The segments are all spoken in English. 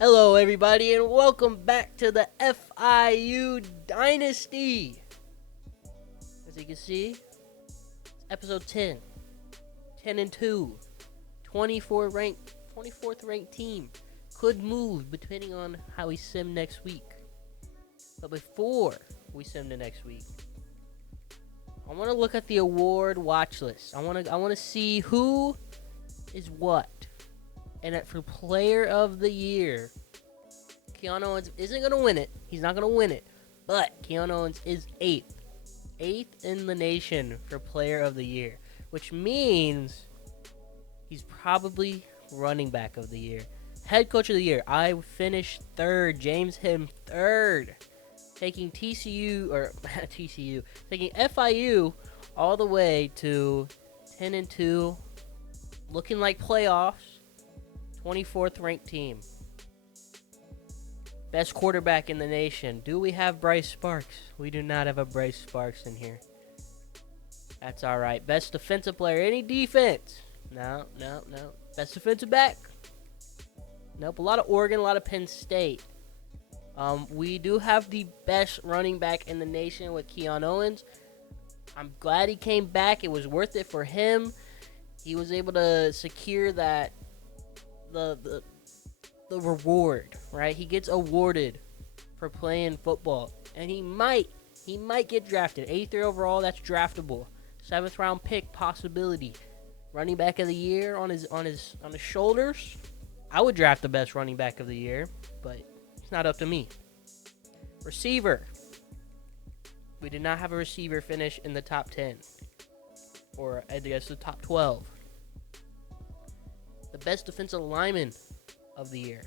Hello, everybody, and welcome back to the FIU Dynasty. As you can see, it's episode 10. 10 and 2. 24th ranked team. Could move depending on how we sim next week. But before we sim the next week, I want to look at the award watch list. I want to see who is what. And for player of the year, Keanu Owens isn't going to win it. He's not going to win it. But Keanu Owens is 8th. 8th in the nation for player of the year. Which means he's probably running back of the year. Head coach of the year, I finished 3rd. James him 3rd. Taking taking FIU all the way to 10 and 2. Looking like playoffs. 24th ranked team. Best quarterback in the nation. Do we have Bryce Sparks? We do not have a Bryce Sparks in here. That's alright. Best defensive player. Any defense? No. Best defensive back? Nope. A lot of Oregon, a lot of Penn State. We do have the best running back in the nation with Keanu Owens. I'm glad he came back. It was worth it for him. He was able to secure that the reward, right? He gets awarded for playing football, and he might get drafted. 83 overall, that's draftable. 7th round pick possibility. Running back of the year on his shoulders. I would draft the best running back of the year, but it's not up to me. Receiver. We did not have a receiver finish in the top 10, or I guess the top 12. The best defensive lineman of the year.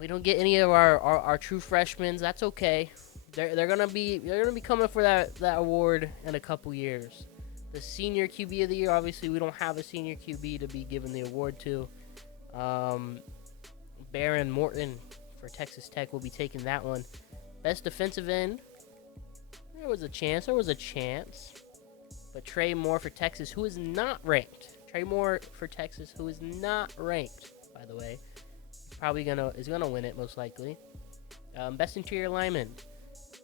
We don't get any of our true freshmen. That's okay. They're gonna be coming for that award in a couple years. The senior QB of the year. Obviously, we don't have a senior QB to be given the award to. Baron Morton for Texas Tech will be taking that one. Best defensive end. There was a chance. But Trey Moore for Texas, who is not ranked. Trey Moore for Texas, who is not ranked, by the way. Is gonna win it most likely. Best interior lineman.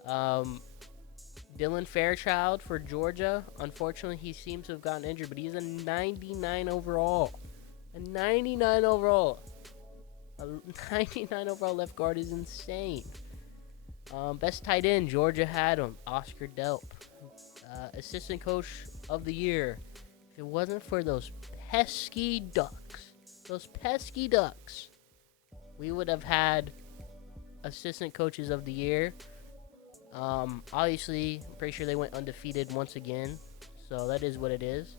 Dylan Fairchild for Georgia. Unfortunately, he seems to have gotten injured, but he's a 99 overall. A 99 overall left guard is insane. Best tight end, Georgia had him. Oscar Delp. Assistant coach of the year. If it wasn't for those pesky Ducks, we would have had assistant coaches of the year. Obviously, I'm pretty sure they went undefeated once again, so that is what it is.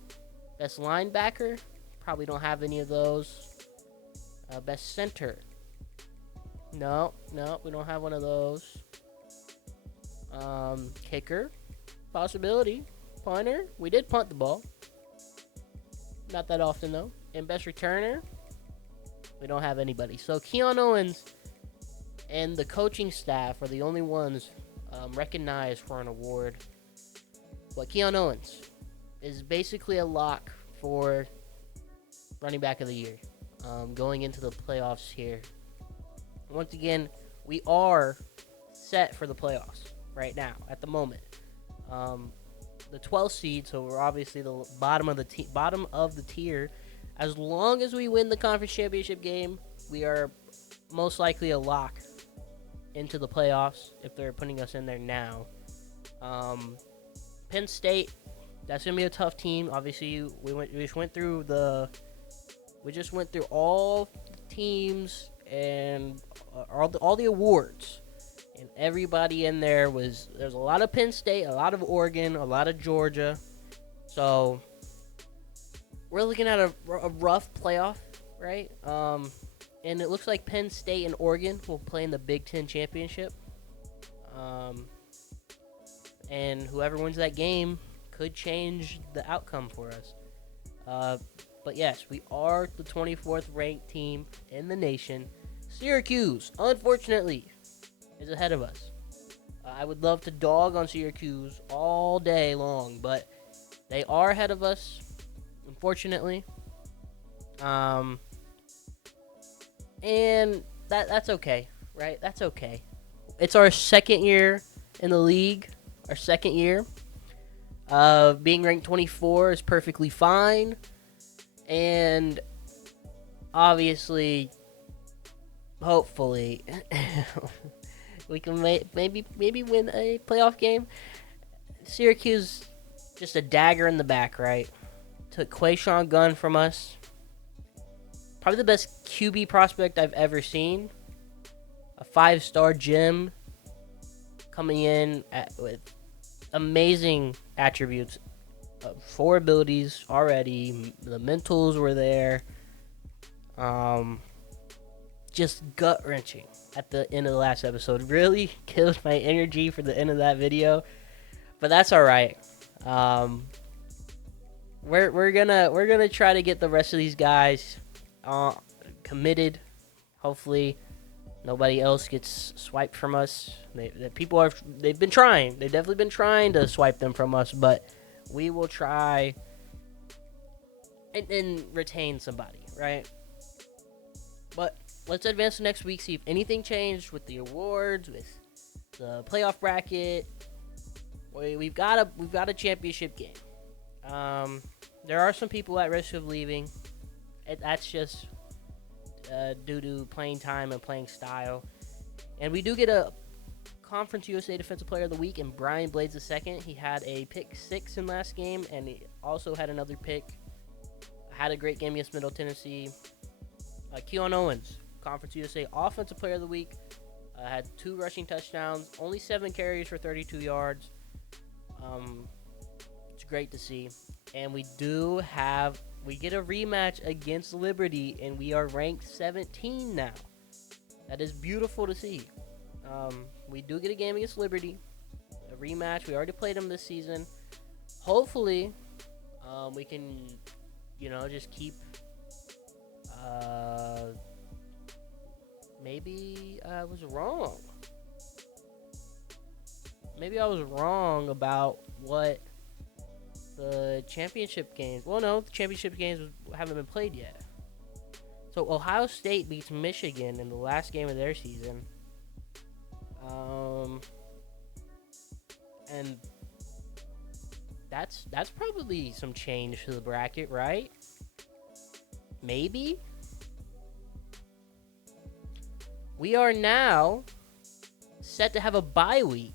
Best linebacker, probably don't have any of those. Best center, no, we don't have one of those. Kicker, possibility. Punter, we did punt the ball. Not that often, though. And best returner, we don't have anybody. So Keanu Owens and the coaching staff are the only ones recognized for an award. But Keanu Owens is basically a lock for running back of the year going into the playoffs here. Once again, we are set for the playoffs right now at the moment. The 12th seed, so we're obviously the bottom of the tier. As long as we win the conference championship game, we are most likely a lock into the playoffs if they're putting us in there now. Penn State, that's gonna be a tough team. Obviously, we just went through all the teams and all the awards. And everybody in there's a lot of Penn State, a lot of Oregon, a lot of Georgia. So we're looking at a rough playoff, right? And it looks like Penn State and Oregon will play in the Big Ten championship. And whoever wins that game could change the outcome for us. But yes, we are the 24th ranked team in the nation. Syracuse, unfortunately, is ahead of us. I would love to dog on Syracuse all day long, but they are ahead of us, unfortunately. And that's okay, right? That's okay. It's our second year in the league. Our second year. Being ranked 24 is perfectly fine. And obviously, hopefully, we can maybe win a playoff game. Syracuse, just a dagger in the back, right? Took Quayshawn Gunn from us. Probably the best QB prospect I've ever seen. A 5-star gem coming in with amazing attributes. 4 abilities already. The mentals were there. Just gut-wrenching at the end of the last episode. Really killed my energy for the end of that video. But that's alright. We're gonna try to get the rest of these guys committed. Hopefully nobody else gets swiped from us. They've been trying. They've definitely been trying to swipe them from us, but we will try and retain somebody, right? But let's advance to next week, see if anything changed with the awards, with the playoff bracket. We've got a championship game. There are some people at risk of leaving. That's just due to playing time and playing style. And we do get a Conference USA Defensive Player of the Week in Brian Blades II. He had a pick 6 in last game, and he also had another pick. Had a great game against Middle Tennessee. Keon Owens, Conference USA Offensive Player of the Week. Had 2 rushing touchdowns, only 7 carries for 32 yards. It's great to see. And we get a rematch against Liberty, and we are ranked 17 now. That is beautiful to see. We do get a game against Liberty, a rematch. We already played them this season. Hopefully, we can, just keep. Maybe I was wrong. Maybe I was wrong about what the championship games. Well, no, the championship games haven't been played yet. So Ohio State beats Michigan in the last game of their season. And that's probably some change to the bracket, right? Maybe. We are now set to have a bye week.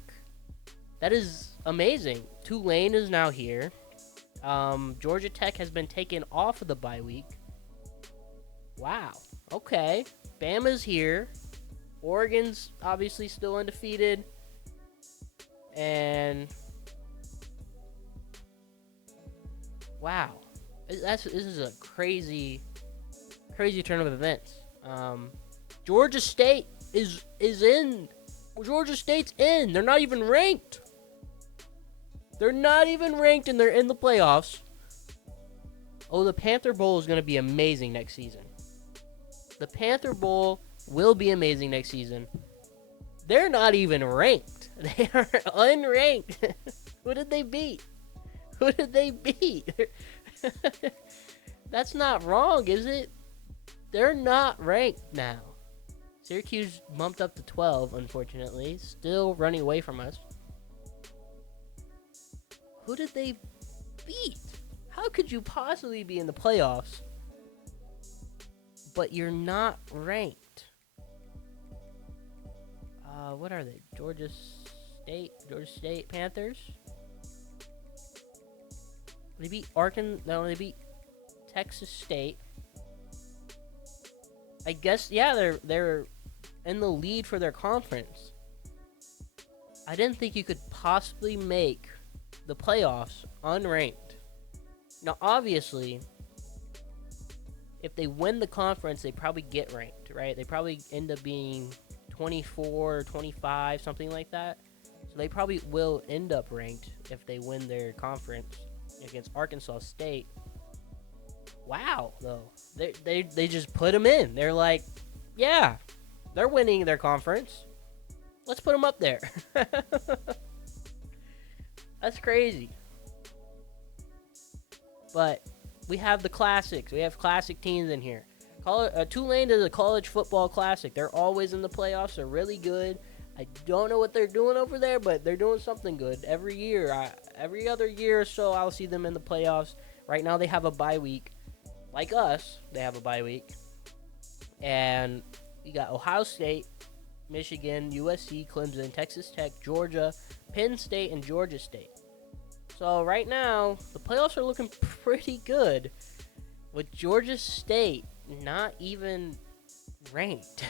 That is amazing. Tulane is now here. Georgia Tech has been taken off of the bye week. Wow. Okay. Bama's here. Oregon's obviously still undefeated. And wow. This is a crazy turn of events. Georgia State is in. Georgia State's in. They're not even ranked. And they're in the playoffs. Oh, the Panther Bowl is going to be amazing next season. The Panther Bowl will be amazing next season. They're not even ranked. They are unranked. Who did they beat? That's not wrong, is it? They're not ranked now. Syracuse bumped up to 12, unfortunately. Still running away from us. Who did they beat? How could you possibly be in the playoffs, but you're not ranked? What are they? Georgia State Panthers? They beat Arkansas. No, they beat Texas State. I guess, yeah, they're in the lead for their conference. I didn't think you could possibly make the playoffs unranked. Now, obviously, if they win the conference, they probably get ranked, right? They probably end up being 24 or 25, something like that. So they probably will end up ranked if they win their conference against Arkansas State. Wow, though. They just put them in. They're like, yeah, they're winning their conference. Let's put them up there. That's crazy. But we have the classics. We have classic teams in here. Tulane is a college football classic. They're always in the playoffs. They're really good. I don't know what they're doing over there, but they're doing something good every year. Every other year or so, I'll see them in the playoffs. Right now, they have a bye week. Like us, they have a bye week. And you got Ohio State, Michigan, USC, Clemson, Texas Tech, Georgia, Penn State, and Georgia State. So right now, the playoffs are looking pretty good, with Georgia State not even ranked.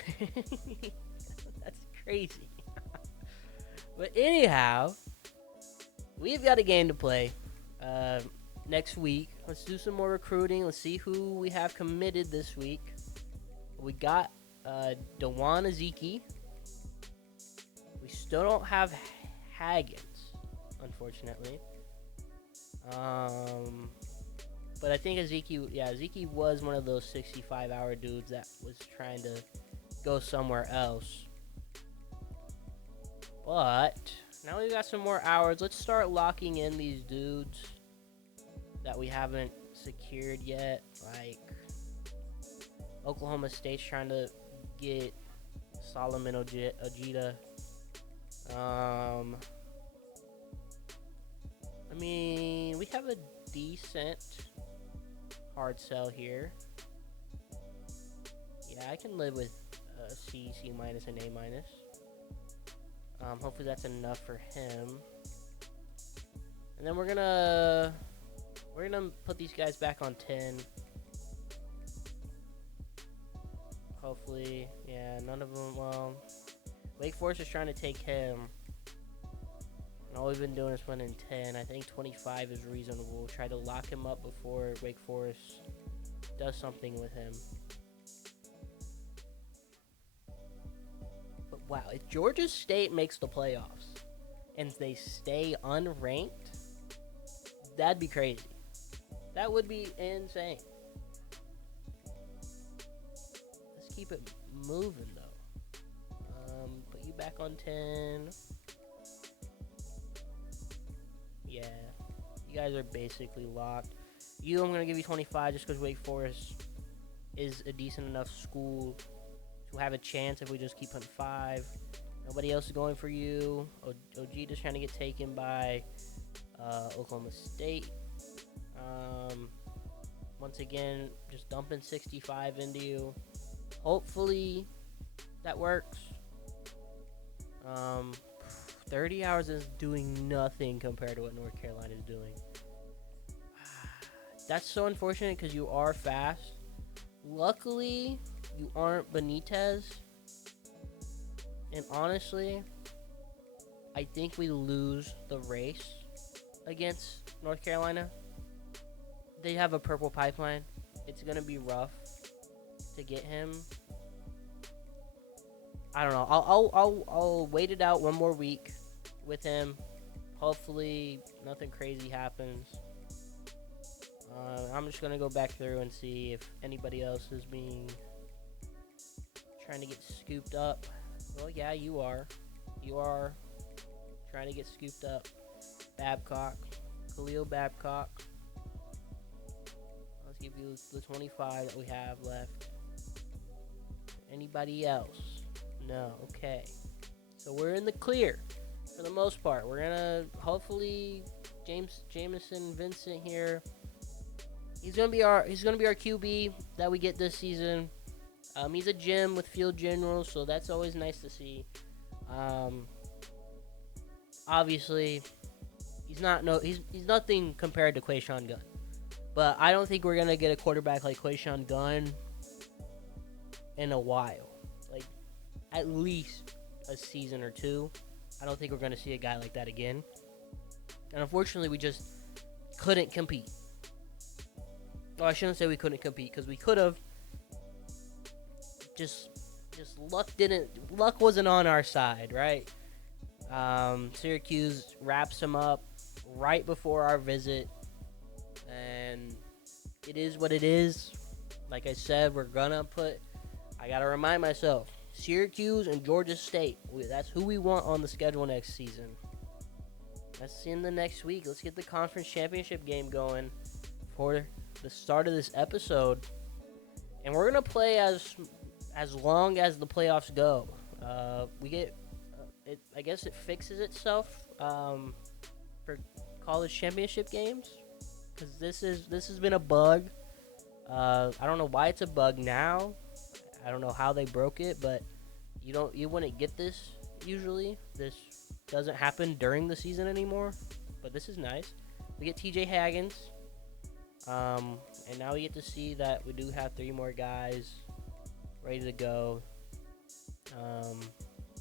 That's crazy. But anyhow, we've got a game to play next week. Let's do some more recruiting. Let's see who we have committed this week. We got Dewan Ezeki. We still don't have Haggins, unfortunately. But I think Ezeki was one of those 65-hour dudes that was trying to go somewhere else. But now we've got some more hours. Let's start locking in these dudes that we haven't secured yet. Like Oklahoma State's trying to get Solomon Ojeda. I mean, we have a decent hard sell here. Yeah, I can live with a C minus, and A minus. Hopefully that's enough for him. And then we're gonna put these guys back on 10. Hopefully, yeah, none of them. Well, Wake Forest is trying to take him. And all we've been doing is putting in 10. I think 25 is reasonable. Try to lock him up before Wake Forest does something with him. But wow, if Georgia State makes the playoffs and they stay unranked, that'd be crazy. That would be insane. Let's keep it moving, though. Put you back on 10. Yeah, you guys are basically locked. I'm going to give you 25 just because Wake Forest is a decent enough school to have a chance if we just keep putting 5. Nobody else is going for you. OG just trying to get taken by Oklahoma State. Once again, just dumping 65 into you. Hopefully that works. 30 hours is doing nothing compared to what North Carolina is doing. That's so unfortunate because you are fast. Luckily, you aren't Benitez. And honestly, I think we lose the race against North Carolina. They have a purple pipeline. It's going to be rough to get him. I don't know. I'll wait it out one more week with him. Hopefully nothing crazy happens. I'm just gonna go back through and see if anybody else is trying to get scooped up. Well, yeah, you are. You are trying to get scooped up. Babcock, Khalil Babcock. Let's give you the 25 that we have left. Anybody else? No. Okay. So we're in the clear for the most part. We're gonna hopefully Jameson Vincent here. He's gonna be our QB that we get this season. He's a gem with field generals, so that's always nice to see. Obviously, he's nothing compared to Quayshawn Gunn, but I don't think we're gonna get a quarterback like Quayshawn Gunn in a while, like at least a season or two. I don't think we're gonna see a guy like that again, and unfortunately, we just couldn't compete. Well, I shouldn't say we couldn't compete because we could have. Just luck wasn't on our side, right? Syracuse wraps him up right before our visit, and it is what it is. Like I said, I gotta remind myself, Syracuse and Georgia State. That's who we want on the schedule next season. That's in the next week. Let's get the conference championship game going for the start of this episode. and we're gonna play as long as the playoffs go. We get it. I guess it fixes itself for college championship games, because this has been a bug. I don't know why it's a bug now. I don't know how they broke it, but you wouldn't get this usually. This doesn't happen during the season anymore, but this is nice. We get TJ Haggins, and now we get to see that we do have 3 more guys ready to go.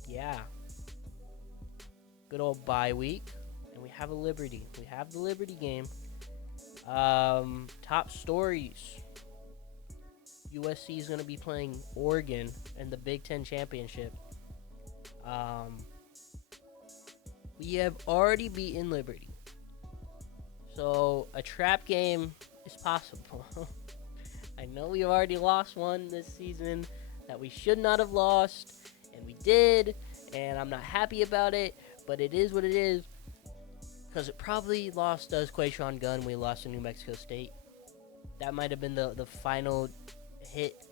Yeah, good old bye week, and we have a Liberty. We have the Liberty game. Top stories. USC is going to be playing Oregon in the Big Ten Championship. We have already beaten Liberty, so a trap game is possible. I know we already lost one this season that we should not have lost, and we did, and I'm not happy about it, but it is what it is, because it probably lost us Quayshawn Gunn. We lost to New Mexico State. That might have been the final hit.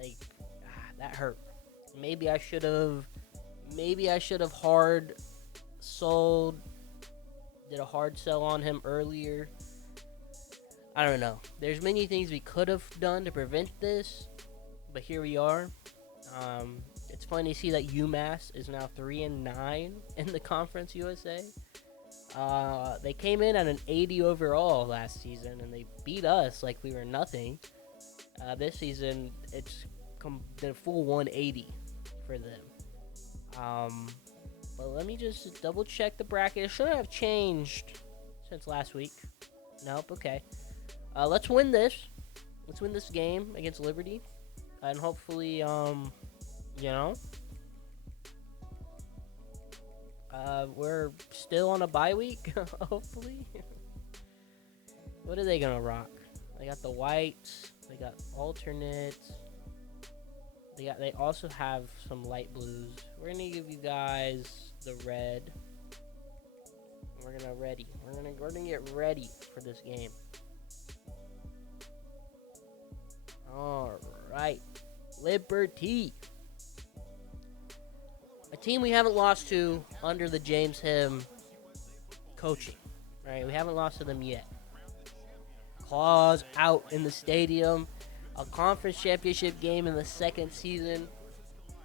Like, that hurt. Maybe I should have hard sold, did a hard sell on him earlier. I don't know. There's many things we could have done to prevent this, but here we are. It's funny to see that UMass is now 3-9 in the Conference USA. They came in at an 80 overall last season, and they beat us like we were nothing. This season, it's the full 180 for them. But let me just double check the bracket. It shouldn't have changed since last week. Nope. Okay. Let's win this. Let's win this game against Liberty, and hopefully, we're still on a bye week. Hopefully. What are they gonna rock? They got the whites. They got alternates. They also have some light blues. We're gonna give you guys the red. We're gonna get ready for this game. All right, Liberty, a team we haven't lost to under the James Him coaching. Right, we haven't lost to them yet. Claws out in the stadium. A conference championship game in the second season.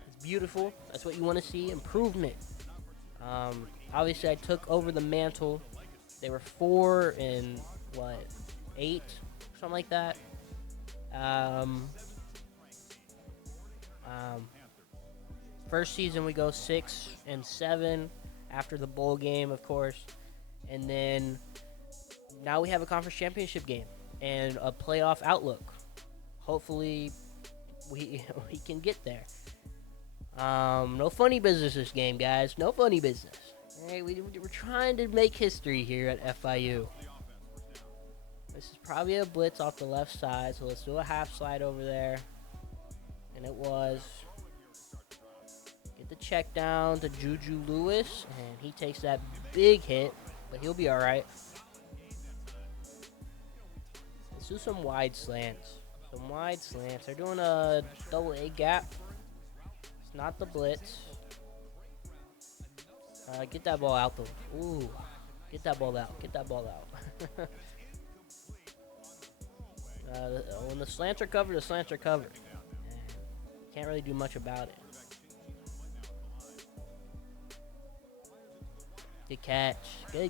It's beautiful. That's what you want to see. Improvement. Obviously, I took over the mantle. They were 4-8, something like that. First season we go 6-7 after the bowl game, of course, and then now we have a conference championship game and a playoff outlook. Hopefully, we can get there. No funny business this game, guys. No funny business. All right, we're trying to make history here at FIU. This is probably a blitz off the left side, so let's do a half slide over there. And it was. Get the check down to Juju Lewis, and he takes that big hit, but he'll be all right. Let's do some wide slants. They're doing a double A gap. It's not the blitz. Get that ball out, though. Ooh. Get that ball out. When the slants are covered, And can't really do much about it. Good catch. Way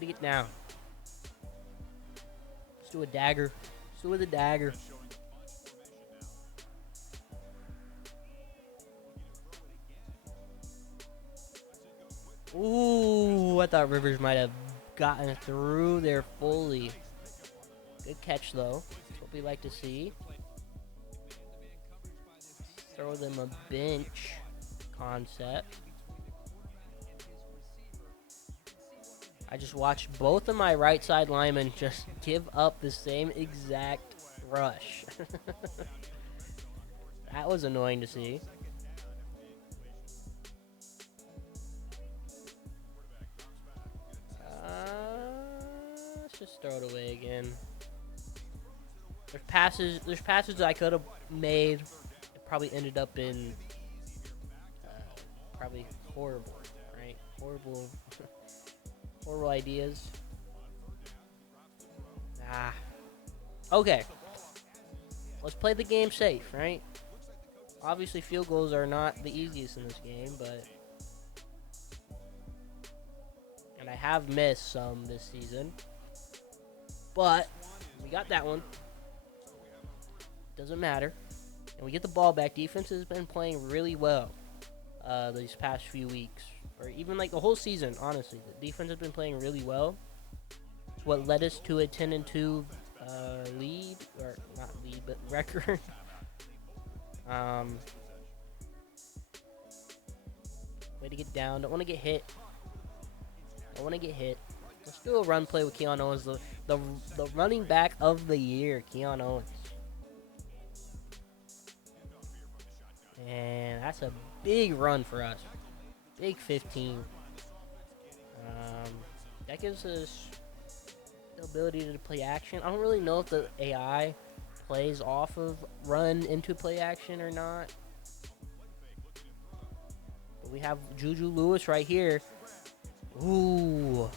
to get down. Let's do a dagger. Ooh, I thought Rivers might have gotten through there fully. Good catch, though. That's what we like to see. Throw them a bench concept. I just watched both of my right side linemen just give up the same exact rush. That was annoying to see. Let's just throw it away again. There's passes that I could have made. It probably ended up in probably horrible, right? Horrible ideas. Ah. Okay. Let's play the game safe, right? Obviously, field goals are not the easiest in this game, and I have missed some this season. But we got that one. Doesn't matter. And we get the ball back. Defense has been playing really well these past few weeks. Or even like the whole season, honestly. The defense has been playing really well. It's what led us to a 10-2 lead. Or not lead, but record. Way to get down. Don't want to get hit. Let's do a run play with Keon Owens. The running back of the year, Keon Owens. And that's a big run for us. Big 15. That gives us the ability to play action. I don't really know if the AI plays off of run into play action or not. But we have Juju Lewis right here. Ooh.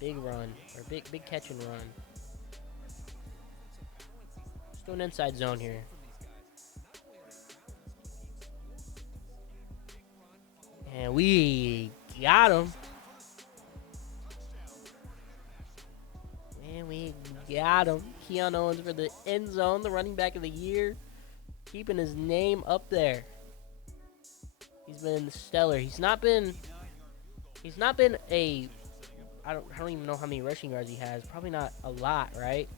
Big run. Or big catch and run. Let's do an inside zone here. And we got him. And we got him. Keon Owens for the end zone, the running back of the year. Keeping his name up there. He's been stellar. He's not been a I don't even know how many rushing yards he has. Probably not a lot, right?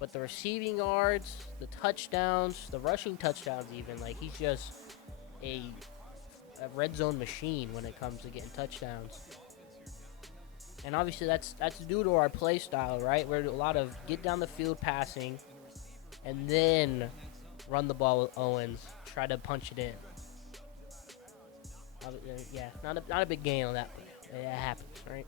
But the receiving yards, the touchdowns, the rushing touchdowns even, like he's just a red zone machine when it comes to getting touchdowns. And obviously that's due to our play style, right? We're a lot of get down the field passing and then run the ball with Owens, try to punch it in. Yeah, not a big gain on that play. It happens, right?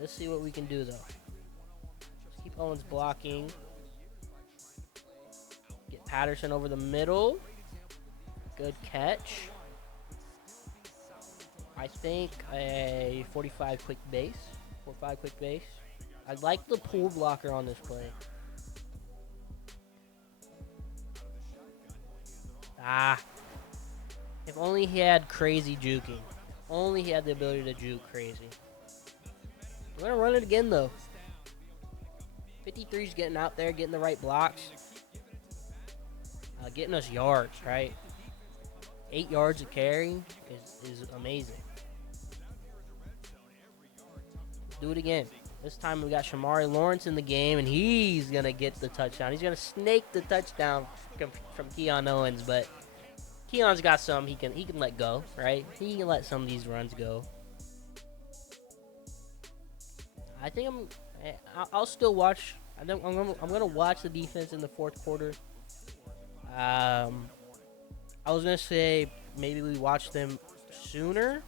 Let's see what we can do though. Let's keep Owens blocking. Get Patterson over the middle. Good catch. I think a 45 quick base. 45 quick base. I like the pool blocker on this play. If only he had crazy juking. Only he had the ability to juke crazy. We're going to run it again, though. 53's getting out there, getting the right blocks. Getting us yards, right? 8 yards of carry is amazing. Do it again. This time we got Shamari Lawrence in the game, and he's going to get the touchdown. He's going to snake the touchdown from Keon Owens, but Keon's got some he can let go, right? He can let some of these runs go. I think I'll still watch. I'm gonna watch the defense in the fourth quarter. I was gonna say maybe we watch them sooner.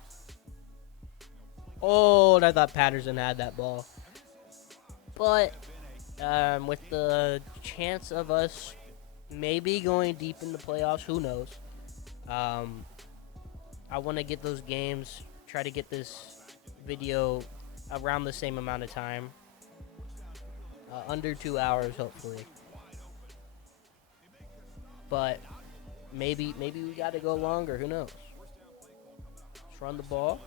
Oh, and I thought Patterson had that ball. But with the chance of us maybe going deep in the playoffs, who knows? I want to get those games, try to get this video around the same amount of time. Under 2 hours, hopefully. But maybe we got to go longer. Who knows? Let's run the ball.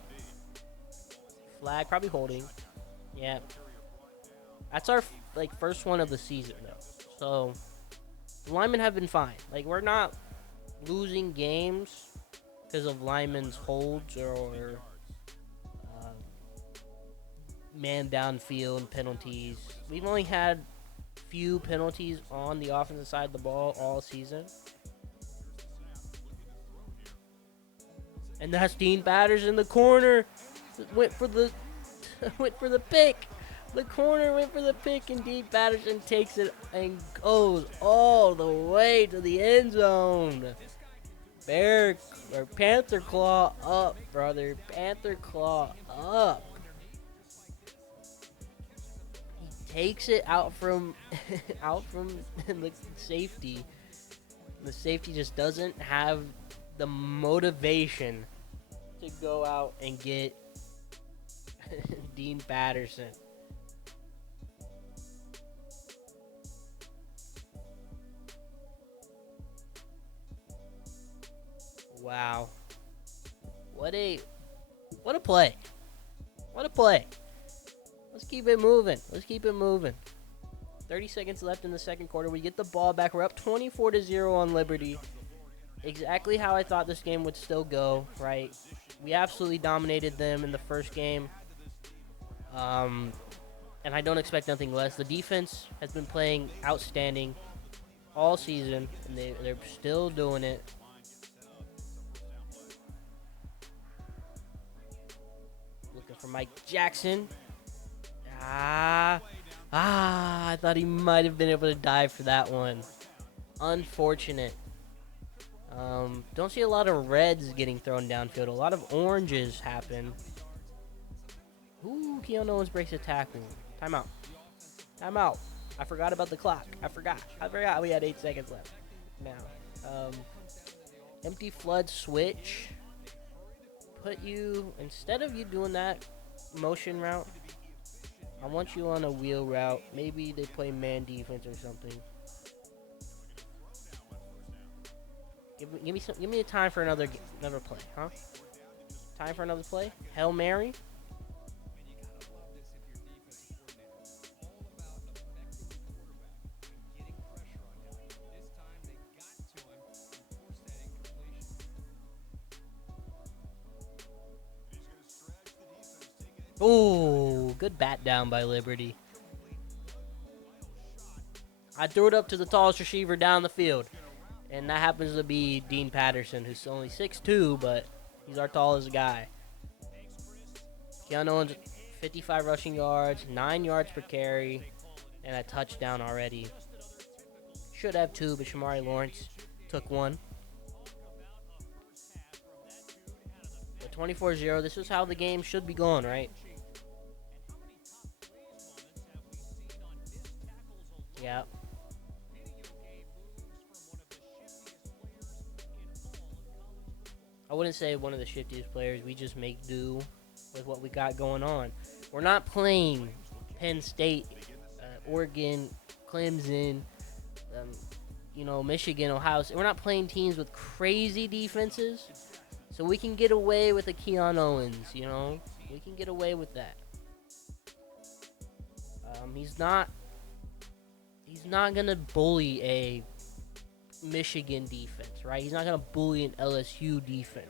Flag, probably holding. Yeah. That's our first one of the season, though. So the linemen have been fine. We're not losing games because of linemen's holds or man downfield penalties. We've only had few penalties on the offensive side of the ball all season. And that's Dean Batters in the corner. Went for the pick. The corner went for the pick, and Dean Patterson takes it and goes all the way to the end zone. Panther claw up, brother. Panther claw up. He takes it out from out from the safety. The safety just doesn't have the motivation to go out and get Dean Patterson. Wow. What a play. What a play. Let's keep it moving. 30 seconds left in the second quarter. We get the ball back. We're up 24-0 on Liberty. Exactly how I thought this game would still go, right? We absolutely dominated them in the first game. And I don't expect nothing less. The defense has been playing outstanding all season, and they're still doing it. Looking for Mike Jackson. I thought he might have been able to dive for that one. Unfortunate. Don't see a lot of reds getting thrown downfield. A lot of oranges happen. Ooh, Keon Owens breaks a tackle. Timeout. I forgot about the clock. I forgot we had 8 seconds left. Now, empty flood switch. Put you, instead of you doing that motion route, I want you on a wheel route. Maybe they play man defense or something. Give me a time for another play, huh? Time for another play. Hail Mary. Oh, good bat down by Liberty. I threw it up to the tallest receiver down the field. And that happens to be Dean Patterson, who's only 6'2", but he's our tallest guy. Keon Owens, 55 rushing yards, 9 yards per carry, and a touchdown already. Should have 2, but Shamari Lawrence took 1. But 24-0, this is how the game should be going, right? Yeah. I wouldn't say one of the shiftiest players. We just make do with what we got going on. We're not playing Penn State, Oregon, Clemson, Michigan, Ohio State. We're not playing teams with crazy defenses, so we can get away with a Keon Owens. We can get away with that. He's not gonna bully a Michigan defense, right? He's not gonna bully an LSU defense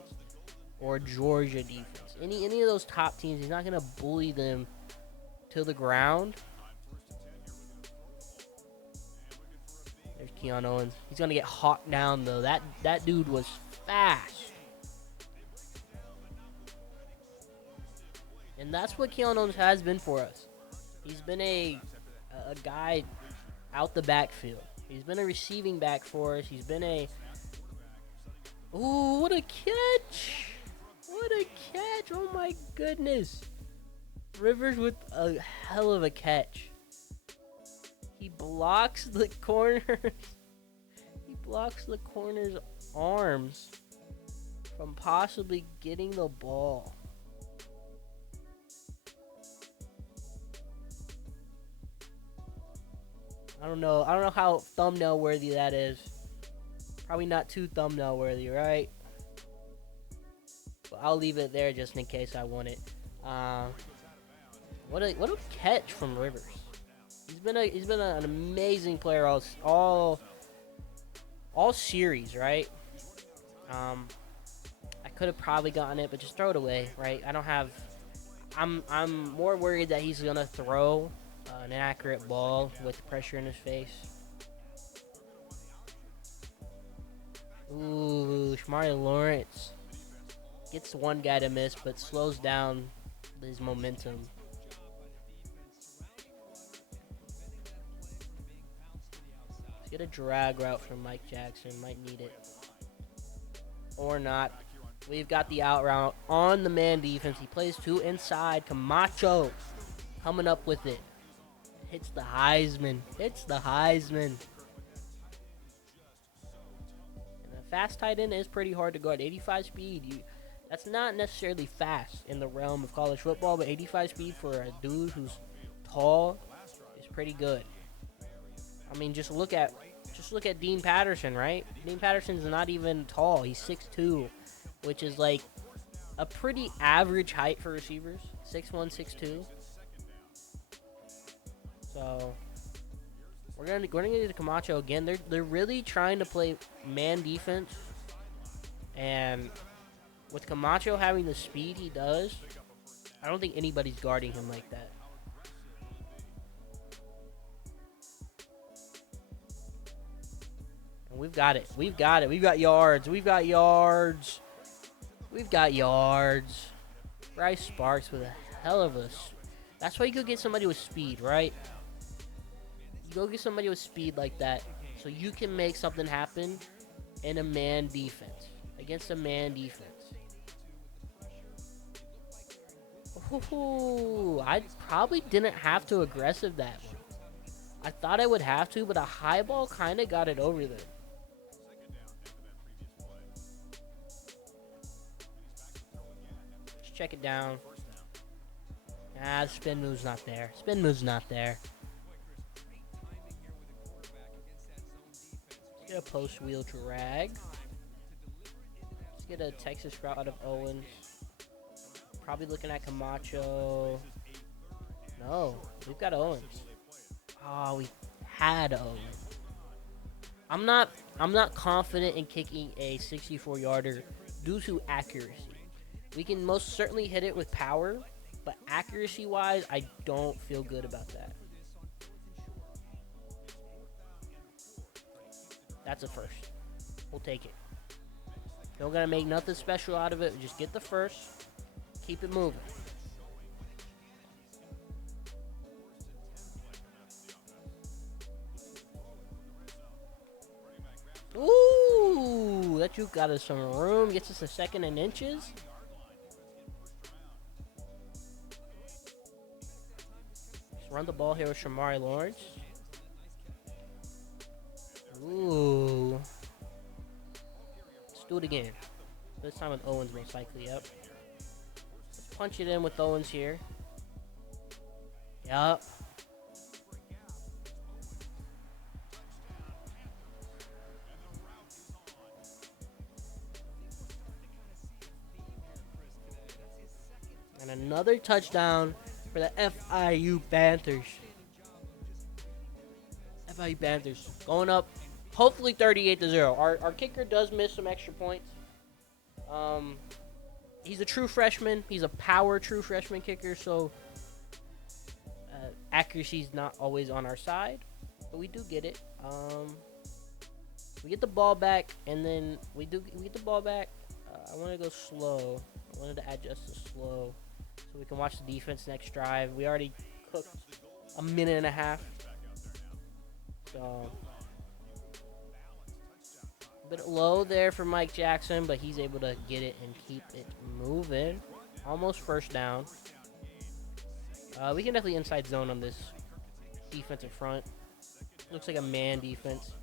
or a Georgia defense. Any of those top teams, he's not gonna bully them to the ground. There's Keon Owens. He's gonna get hawked down though. That dude was fast. And that's what Keon Owens has been for us. He's been a guy out the backfield. He's been a receiving back for us. He's been a... Ooh, what a catch! What a catch! Oh my goodness. Rivers with a hell of a catch. He blocks the corners. He blocks the corner's arms from possibly getting the ball. I don't know how thumbnail worthy that is. Probably not too thumbnail worthy, right? But I'll leave it there just in case I want it. What a catch from Rivers. He's been an amazing player all series, right? I could have probably gotten it, but just throw it away, right? I'm more worried that he's gonna throw an inaccurate ball with pressure in his face. Ooh, Shamari Lawrence gets one guy to miss, but slows down his momentum. Let's get a drag route from Mike Jackson. Might need it. Or not. We've got the out route on the man defense. He plays 2 inside. Camacho coming up with it. Hits the Heisman. Hits the Heisman. And a fast tight end is pretty hard to guard. 85 speed. That's not necessarily fast in the realm of college football, but 85 speed for a dude who's tall is pretty good. I mean, just look at Dean Patterson, right? Dean Patterson's not even tall. He's 6'2", which is like a pretty average height for receivers. 6'1", 6'2". So we're gonna get to Camacho again. They're really trying to play man defense, and with Camacho having the speed he does, I don't think anybody's guarding him like that. And we've got it. We've got it. We've got yards. We've got yards. We've got yards. Bryce Sparks with a hell of a... That's why you go get somebody with speed, right? You go get somebody with speed like that so you can make something happen in a man defense. Against a man defense. Ooh, I probably didn't have to aggressive that one. I thought I would have to, but a high ball kind of got it over there. Just check it down. Ah, the spin move's not there. Spin move's not there. Let's get a post wheel drag. Let's get a Texas route out of Owens. Probably looking at Camacho. No, we've got Owens. Oh, we had Owens. I'm not confident in kicking a 64-yarder due to accuracy. We can most certainly hit it with power, but accuracy-wise, I don't feel good about that. That's a first. We'll take it. Don't gotta make nothing special out of it. Just get the first. Keep it moving. Ooh, that juke got us some room. Gets us a second and inches. Let's run the ball here with Shamari Lawrence. Ooh. Let's do it again. This time with Owens most likely, yep. Let's punch it in with Owens here. Yup. And another touchdown for the FIU Panthers. FIU Panthers going up, hopefully 38-0. Our kicker does miss some extra points. He's a true freshman. He's a power true freshman kicker, so accuracy's not always on our side, but we do get it. We get the ball back, and then we get the ball back. I want to go slow. I wanted to adjust to slow so we can watch the defense next drive. We already cooked a minute and a half. So a bit low there for Mike Jackson, but he's able to get it and keep it moving. Almost first down. We can definitely inside zone on this defensive front. Looks like a man defense.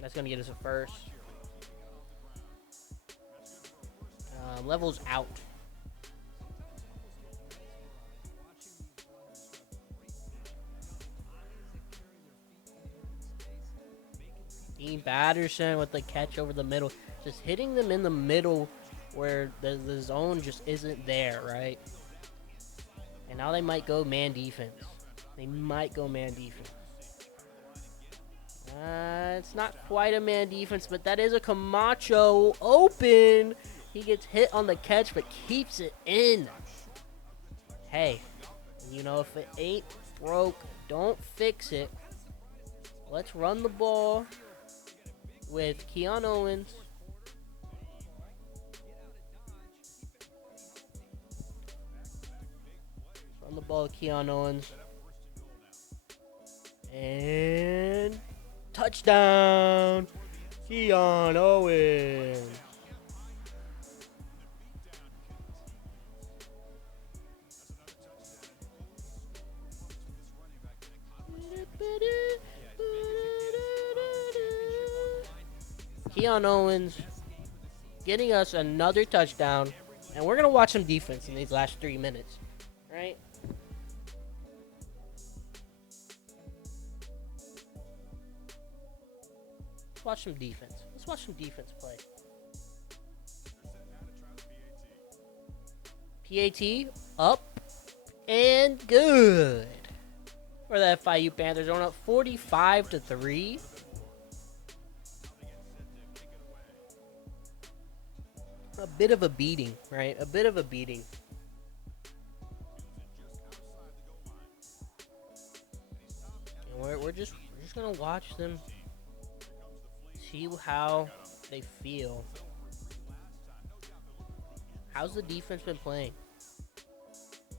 That's going to get us a first. Levels out. Dean Patterson with the catch over the middle. Just hitting them in the middle where the zone just isn't there, right? And now they might go man defense. They might go man defense. It's not quite a man defense, but that is a Camacho open. He gets hit on the catch, but keeps it in. Hey, you know, if it ain't broke, don't fix it. Let's run the ball with Keon Owens. Run the ball with Keon Owens. And touchdown, Keon Owens. Keon Owens getting us another touchdown. And we're going to watch some defense in these last 3 minutes. Right? Let's watch some defense. Let's watch some defense play. PAT up and good for the FIU Panthers. Going up 45-3. A bit of a beating, right? A bit of a beating. And we're just gonna watch them, see how they feel. How's the defense been playing?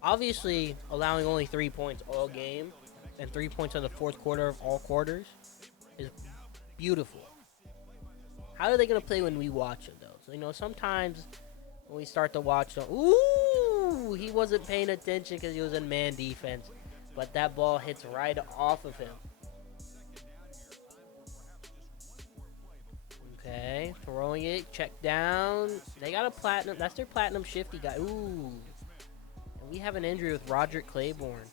Obviously, allowing only 3 points all game and 3 points in the fourth quarter of all quarters is beautiful. How are they going to play when we watch them, though? So, you know, sometimes when we start to watch them, ooh, he wasn't paying attention because he was in man defense. But that ball hits right off of him. Okay, throwing it, check down. They got a platinum. That's their platinum shifty guy. Ooh. And we have an injury with Roderick Claiborne.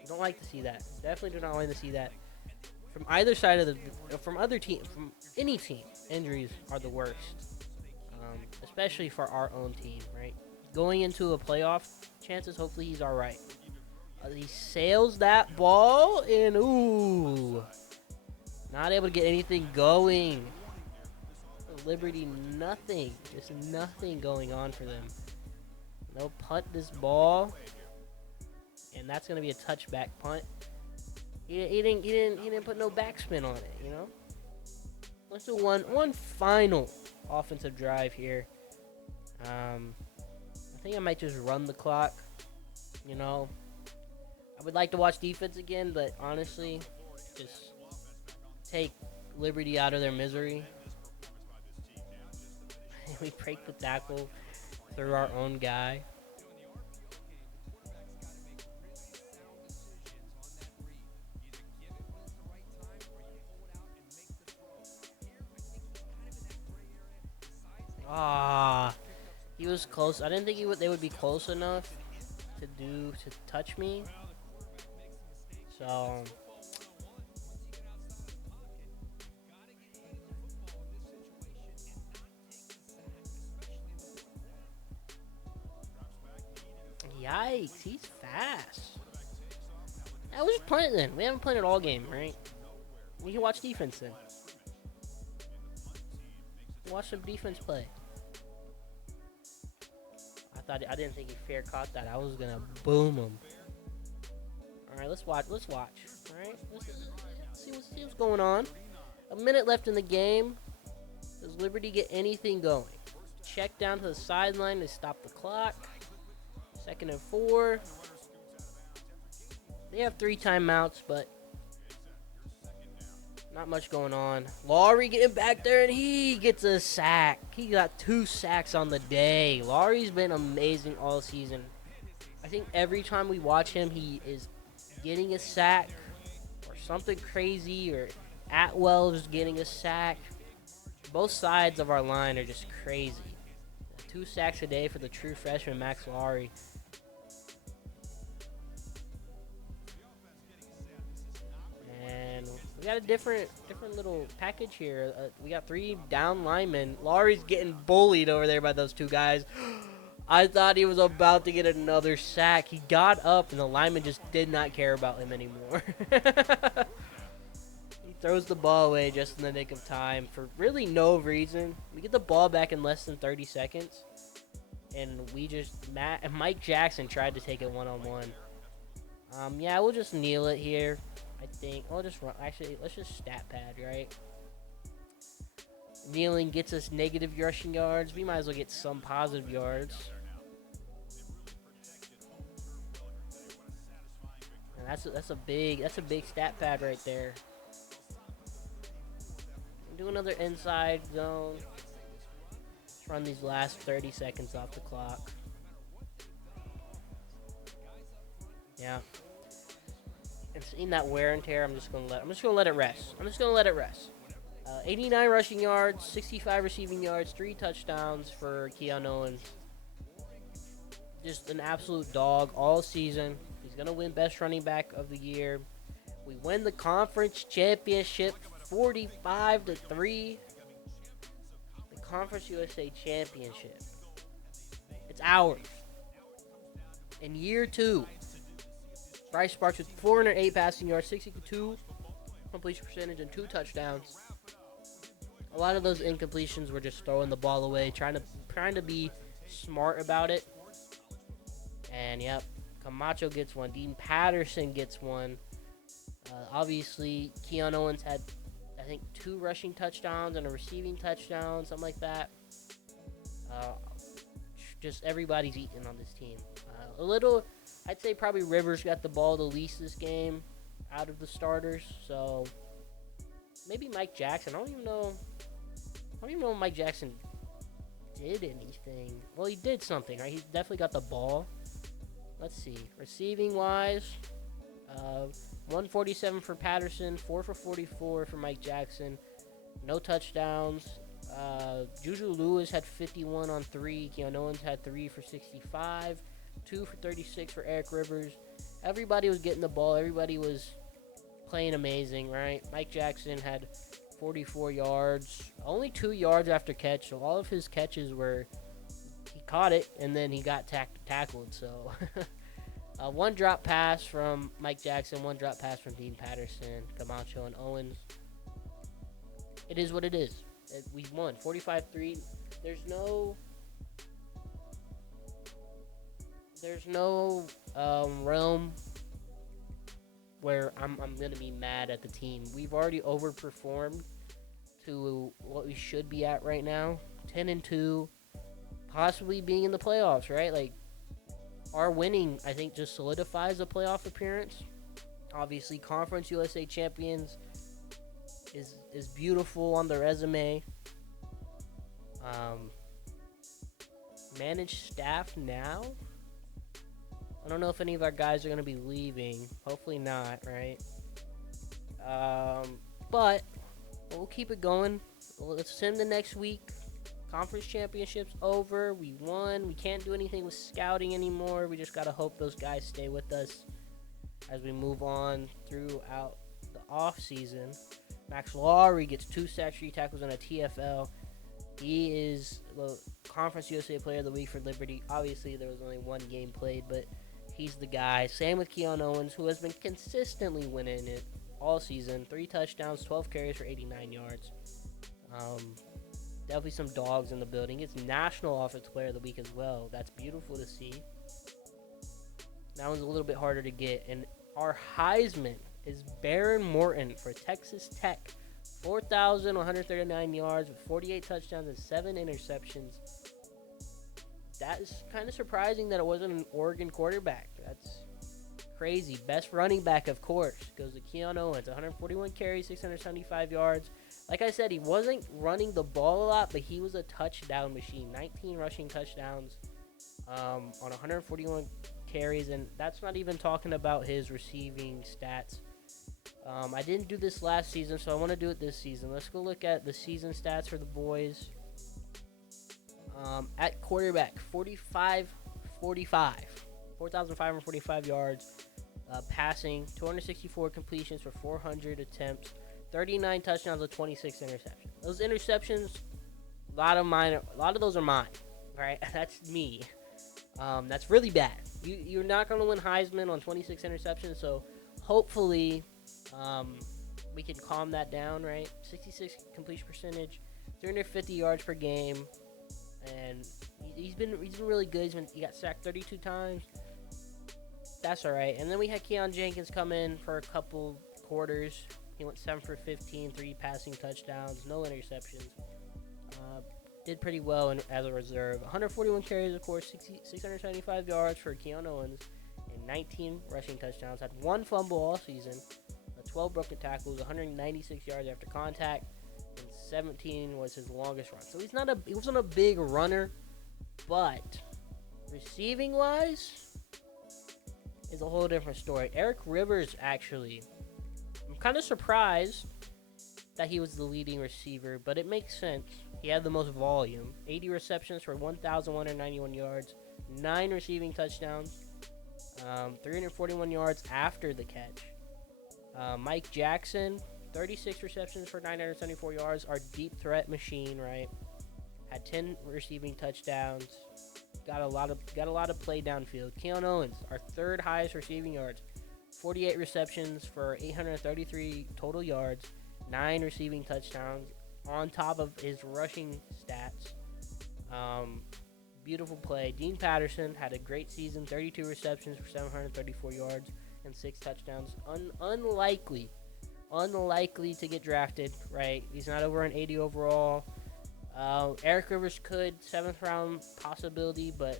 We don't like to see that. Definitely do not like to see that. From either side of the, from other team, from any team, injuries are the worst. Especially for our own team, right? Going into a playoff, chances, hopefully he's all right. He sails that ball, and ooh. Not able to get anything going. Liberty, nothing. Just nothing going on for them. They'll punt this ball, and that's gonna be a touchback punt. He didn't put no backspin on it, you know. Let's do one final offensive drive here. I think I might just run the clock. You know, I would like to watch defense again, but honestly, just take Liberty out of their misery. We break the tackle through our own guy. He was close. I didn't think they would be close enough to touch me. So yikes, he's fast. I was just punting then. We haven't punted all game, right? We can watch defense then. Watch some defense play. I didn't think he fair caught that. I was gonna boom him. All right, let's watch. All right, let's see what's going on. A minute left in the game. Does Liberty get anything going? Check down to the sideline to stop the clock. 2nd and 4. They have 3 timeouts, but not much going on. Laurie getting back there, and he gets a sack. He got 2 sacks on the day. Laurie's been amazing all season. I think every time we watch him, he is getting a sack or something crazy, or Atwell is getting a sack. Both sides of our line are just crazy. 2 sacks a day for the true freshman, Max Laurie. And we got a different little package here. We got 3 down linemen. Laurie's getting bullied over there by those 2 guys. I thought he was about to get another sack. He got up, and the lineman just did not care about him anymore. He throws the ball away just in the nick of time for really no reason. We get the ball back in less than 30 seconds. And Mike Jackson tried to take it one-on-one. Yeah, we'll just kneel it here. I think I'll just run. Actually, let's just stat pad, right? Kneeling gets us negative rushing yards. We might as well get some positive yards. And that's a big stat pad right there. Do another inside zone. Let's run these last 30 seconds off the clock. Yeah. And seeing that wear and tear, I'm just gonna let it rest. 89 rushing yards, 65 receiving yards, 3 touchdowns for Keon Owens. Just an absolute dog all season. He's going to win Best Running Back of the Year. We win the conference championship 45-3. The Conference USA championship. It's ours. In year 2, Bryce Sparks with 408 passing yards, 62 completion percentage, and 2 touchdowns. A lot of those incompletions were just throwing the ball away, trying to be smart about it. And yep, Camacho gets one. Dean Patterson gets one. Obviously, Keon Owens had, I think, 2 rushing touchdowns and a receiving touchdown, something like that. Just everybody's eating on this team. I'd say probably Rivers got the ball the least this game out of the starters. So maybe Mike Jackson. I don't even know if Mike Jackson did anything. Well, he did something, right? He definitely got the ball. Let's see. Receiving wise, 147 for Patterson, 4 for 44 for Mike Jackson. No touchdowns. Juju Lewis had 51 on 3. Keon Owens had 3 for 65. 2 for 36 for Eric Rivers. Everybody was getting the ball. Everybody was playing amazing, right? Mike Jackson had 44 yards. Only 2 yards after catch. So all of his catches were, he caught it, and then he got tackled. So 1 drop pass from Mike Jackson. 1 drop pass from Dean Patterson, Camacho, and Owens. It is what it is. We won 45-3. There's no realm where I'm gonna be mad at the team. We've already overperformed to what we should be at right now. 10-2, possibly being in the playoffs, right? Like, our winning, I think, just solidifies a playoff appearance. Obviously, Conference USA champions is beautiful on the resume. Managed staff now. I don't know if any of our guys are going to be leaving. Hopefully not, right? But we'll keep it going. Let's send the next week. Conference championships over. We won. We can't do anything with scouting anymore. We just got to hope those guys stay with us as we move on throughout the off season. Max Lawry gets 2 sacks, 3 tackles, and a TFL. He is the Conference USA Player of the Week for Liberty. Obviously, there was only 1 game played, but he's the guy. Same with Keon Owens, who has been consistently winning it all season. 3 touchdowns, 12 carries for 89 yards. Definitely some dogs in the building. It's National Offensive Player of the Week as well. That's beautiful to see. That one's a little bit harder to get. And our Heisman is Baron Morton for Texas Tech. 4,139 yards with 48 touchdowns and 7 interceptions. That is kind of surprising that it wasn't an Oregon quarterback. That's crazy. Best running back, of course, goes to Keon Owens. 141 carries, 675 yards. Like I said, he wasn't running the ball a lot, but he was a touchdown machine. 19 rushing touchdowns on 141 carries, and that's not even talking about his receiving stats. I didn't do this last season, so I want to do it this season. Let's go look at the season stats for the boys. At quarterback, 4,545 yards. Passing, 264 completions for 400 attempts. 39 touchdowns with 26 interceptions. Those interceptions, a lot of those are mine, right? That's me. That's really bad. You're not going to win Heisman on 26 interceptions, so hopefully we can calm that down, right? 66 completion percentage, 350 yards per game, and he's been really good. He got sacked 32 times. That's all right. And then we had Keon Jenkins come in for a couple quarters. He went 7 for 15, 3 passing touchdowns, no interceptions. Did pretty well as a reserve. 141 carries, of course, 675 yards for Keon Owens, and 19 rushing touchdowns. Had 1 fumble all season, 12 broken tackles, 196 yards after contact, and 17 was his longest run. So he wasn't a big runner, but receiving wise is a whole different story. Eric Rivers, actually, I'm kind of surprised that he was the leading receiver, but it makes sense. He had the most volume. 80 receptions for 1,191 yards, 9 receiving touchdowns, 341 yards after the catch. Mike Jackson, 36 receptions for 974 yards. Our deep threat machine, right? Had 10 receiving touchdowns. Got a lot of play downfield. Keon Owens, our third highest receiving yards, 48 receptions for 833 total yards, 9 receiving touchdowns on top of his rushing stats. Beautiful play. Dean Patterson had a great season, 32 receptions for 734 yards and 6 touchdowns. Unlikely to get drafted, right? He's not over an 80 overall. Eric Rivers could, 7th round possibility, but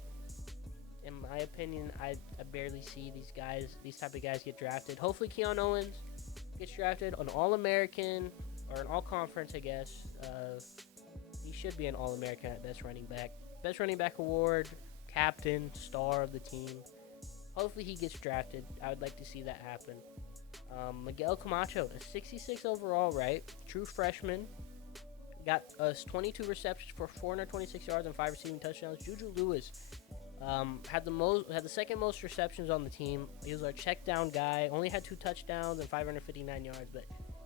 in my opinion, I barely see these type of guys get drafted. Hopefully Keon Owens gets drafted, an All-American or an All-Conference, I guess. He should be an All-American at best running back. Best running back award, captain, star of the team. Hopefully he gets drafted. I would like to see that happen. Miguel Camacho, a 66 overall, right? True freshman. Got us 22 receptions for 426 yards and 5 receiving touchdowns. Juju Lewis had the second most receptions on the team. He was our check down guy. Only had 2 touchdowns and 559 yards, but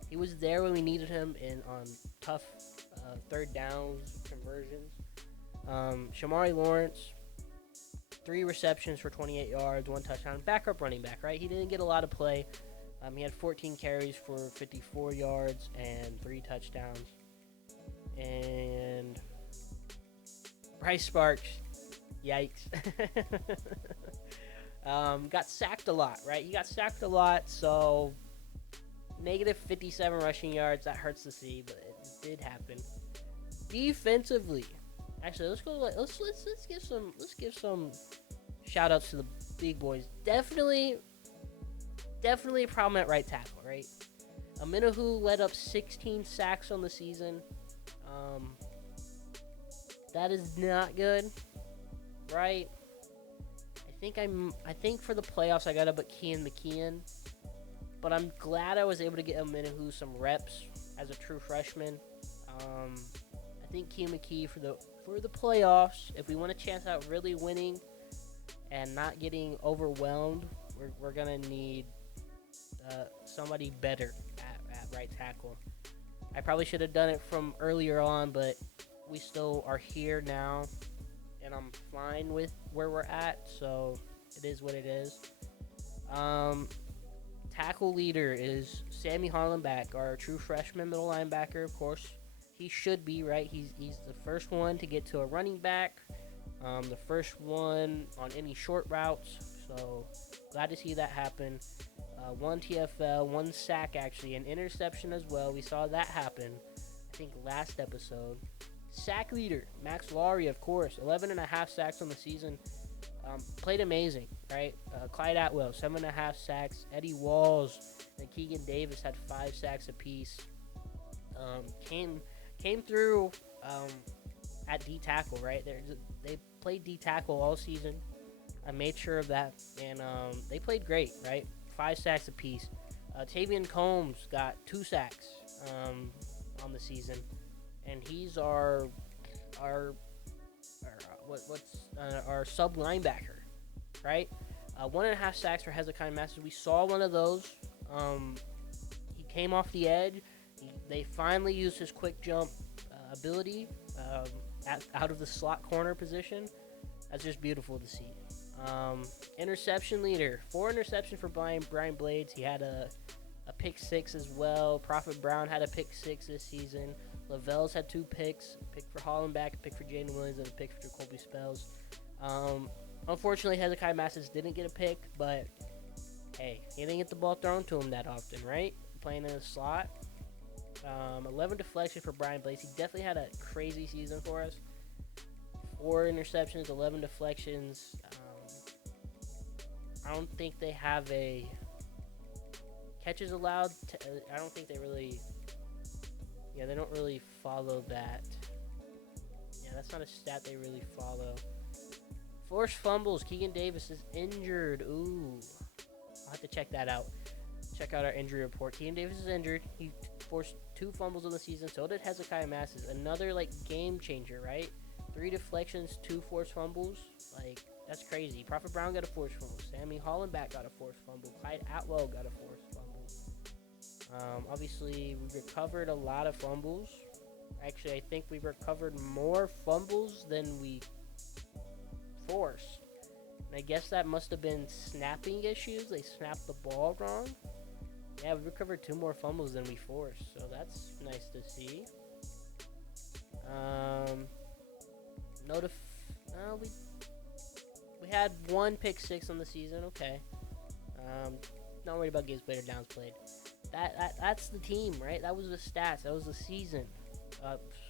he was there when we needed him on tough third downs conversions. Shamari Lawrence, 3 receptions for 28 yards, 1 touchdown. Backup running back, right? He didn't get a lot of play. He had 14 carries for 54 yards and 3 touchdowns. And Bryce Sparks, yikes. Got sacked a lot, right? He got sacked a lot, so negative 57 rushing yards. That hurts to see, but it did happen. Defensively, actually, let's give some shout outs to the big boys. Definitely a problem at right tackle, right? Amenahu led up 16 sacks on the season. That is not good, right? I think for the playoffs I gotta put Kean McKeon, but I'm glad I was able to get Amenahu some reps as a true freshman. I think Kean McKee for the playoffs, if we want a chance at really winning and not getting overwhelmed, we're gonna need somebody better at right tackle. I probably should have done it from earlier on, but we still are here now, and I'm fine with where we're at, so it is what it is. Tackle leader is Sammy Hollenbach, our true freshman middle linebacker. Of course, he should be, right? He's the first one to get to a running back, the first one on any short routes, so glad to see that happen. 1 TFL, 1 sack, actually, an interception as well. We saw that happen, I think, last episode. Sack leader, Max Laurie, of course, 11.5 sacks on the season. Played amazing, right? Clyde Atwell, 7.5 sacks. Eddie Walls and Keegan Davis had 5 sacks apiece. Came through at D tackle, right? They played D tackle all season. I made sure of that, and they played great, right? 5 sacks apiece. Tavian Combs got 2 sacks on the season, and he's our sub linebacker, right? 1.5 sacks for Hezekiah Masters. We saw one of those. He came off the edge. They finally used his quick jump ability out of the slot corner position. That's just beautiful to see. Interception leader, 4 interceptions for Brian Blades. He had a pick 6 as well. Prophet Brown had a pick 6 this season. Lavelle's had 2 picks, a pick for Hollenbach, a pick for Jaden Williams, and a pick for Jacoby Spells. Unfortunately, Hezekiah Masters didn't get a pick, but hey, he didn't get the ball thrown to him that often, right? Playing in the slot. 11 deflections for Brian Blades. He definitely had a crazy season for us. 4 interceptions, 11 deflections. I don't think they have a catches allowed. I don't think they really. Yeah, they don't really follow that. Yeah, that's not a stat they really follow. Forced fumbles. Keegan Davis is injured. Ooh, I'll have to check that out. Check out our injury report. Keegan Davis is injured. He forced 2 fumbles in the season. So did Hezekiah Masses. Another, like, game changer, right? 3 deflections, 2 forced fumbles. Like, that's crazy. Prophet Brown got a forced fumble. Sammy Hollenbach got a forced fumble. Clyde Atwell got a forced fumble. Obviously, we recovered a lot of fumbles. Actually, I think we recovered more fumbles than we forced. And I guess that must have been snapping issues. They snapped the ball wrong. Yeah, we recovered 2 more fumbles than we forced, so that's nice to see. We had 1 pick 6 on the season. Okay. Not worried about games played or downs played. That's the team, right? That was the stats. That was the season.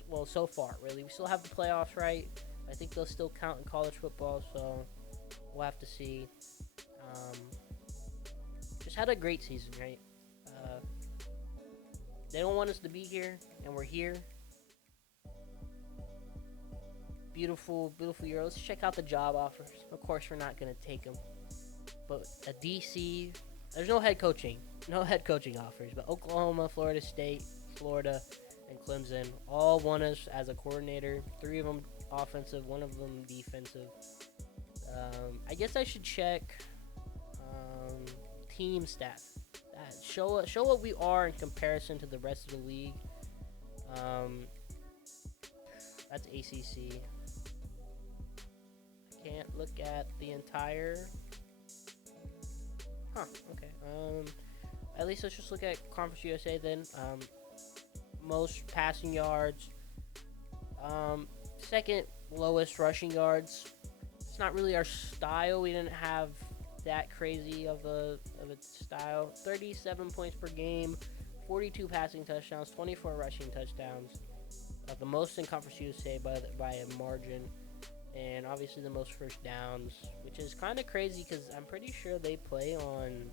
Well, so far, really. We still have the playoffs, right? I think they'll still count in college football, so we'll have to see. Just had a great season, right? They don't want us to be here, and we're here. Beautiful, beautiful year. Let's check out the job offers. Of course, we're not going to take them. But a DC, there's no head coaching. No head coaching offers. But Oklahoma, Florida State, Florida, and Clemson all want us as a coordinator. 3 of them offensive, 1 of them defensive. I guess I should check team stats. Show what we are in comparison to the rest of the league. That's ACC. I can't look at the entire. Okay. At least let's just look at Conference USA then. Most passing yards. Second lowest rushing yards. It's not really our style. We didn't have that crazy of a style. 37 points per game, 42 passing touchdowns, 24 rushing touchdowns. The most in Conference USA by a margin, and obviously the most first downs, which is kind of crazy because I'm pretty sure they play on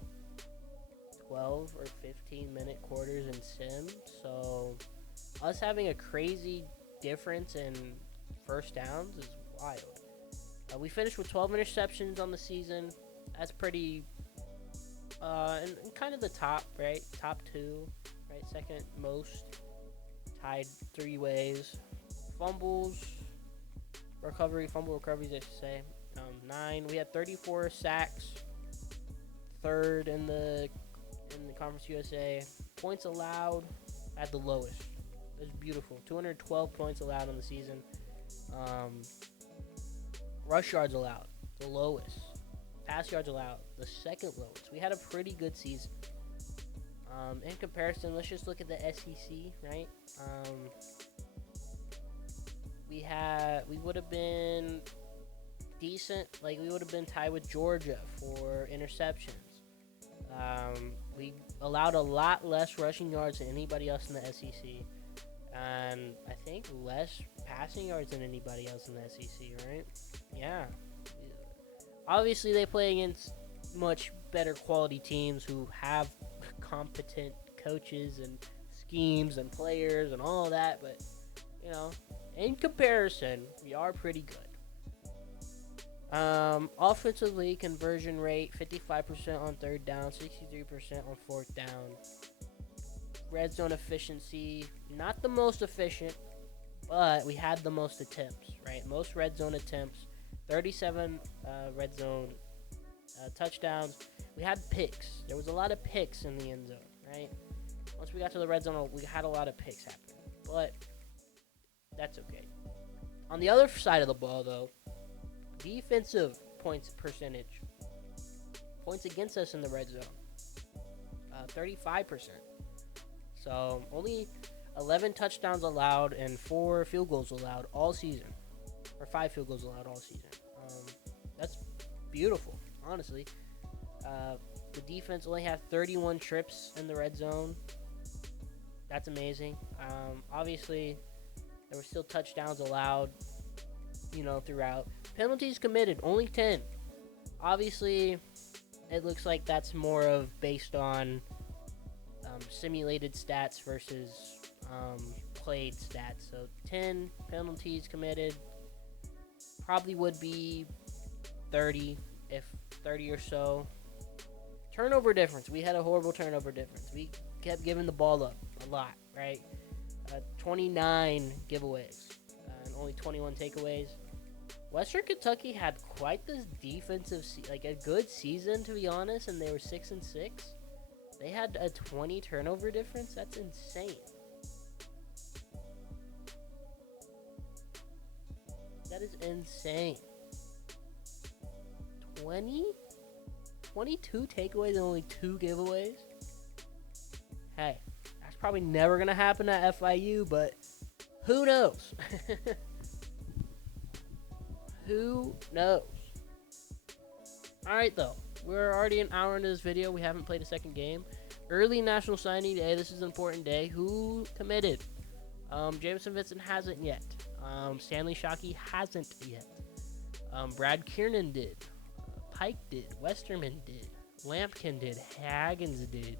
12 or 15-minute quarters in sim. So us having a crazy difference in first downs is wild. We finished with 12 interceptions on the season. That's pretty, and kind of the top, right? Top 2, right? Second most, tied 3 ways. Fumble recoveries, I should say. 9. We had 34 sacks. 3rd in the Conference USA. Points allowed at the lowest. That's beautiful. 212 points allowed on the season. Rush yards allowed, the lowest. Pass yards allowed, the 2nd lowest. We had a pretty good season. In comparison, let's just look at the SEC, right? We would have been decent. Like, we would have been tied with Georgia for interceptions. We allowed a lot less rushing yards than anybody else in the SEC. And I think less passing yards than anybody else in the SEC, right? Yeah. Obviously, they play against much better quality teams who have competent coaches and schemes and players and all that. But, in comparison, we are pretty good. Offensively, conversion rate, 55% on 3rd down, 63% on 4th down. Red zone efficiency, not the most efficient, but we had the most attempts, right? Most red zone attempts, 37 red zone touchdowns. We had picks. There was a lot of picks in the end zone, right? Once we got to the red zone, we had a lot of picks happen, but that's okay. On the other side of the ball, though, defensive points percentage. Points against us in the red zone, 35%. So only 11 touchdowns allowed and 4 field goals allowed all season. Or 5 field goals allowed all season. That's beautiful, honestly. The defense only had 31 trips in the red zone. That's amazing. Obviously, there were still touchdowns allowed, throughout. Penalties committed, only 10. Obviously, it looks like that's more of based on simulated stats versus played stats. So 10 penalties committed, probably would be 30, if 30 or so. Turnover difference. We had a horrible turnover difference. We kept giving the ball up. a lot, right? 29 giveaways and only 21 takeaways. Western Kentucky had quite this defensive, like a good season, to be honest, and they were 6-6. They had a 20 turnover difference. That's insane. That is insane. 22 takeaways and only 2 giveaways. Hey, that's probably never going to happen at FIU, but who knows? Who knows? Alright, though. We're already an hour into this video. We haven't played a second game. Early National Signing Day. This is an important day. Who committed? Jameson Vincent hasn't yet. Stanley Shockey hasn't yet. Brad Kiernan did. Pike did. Westerman did. Lampkin did. Haggins did.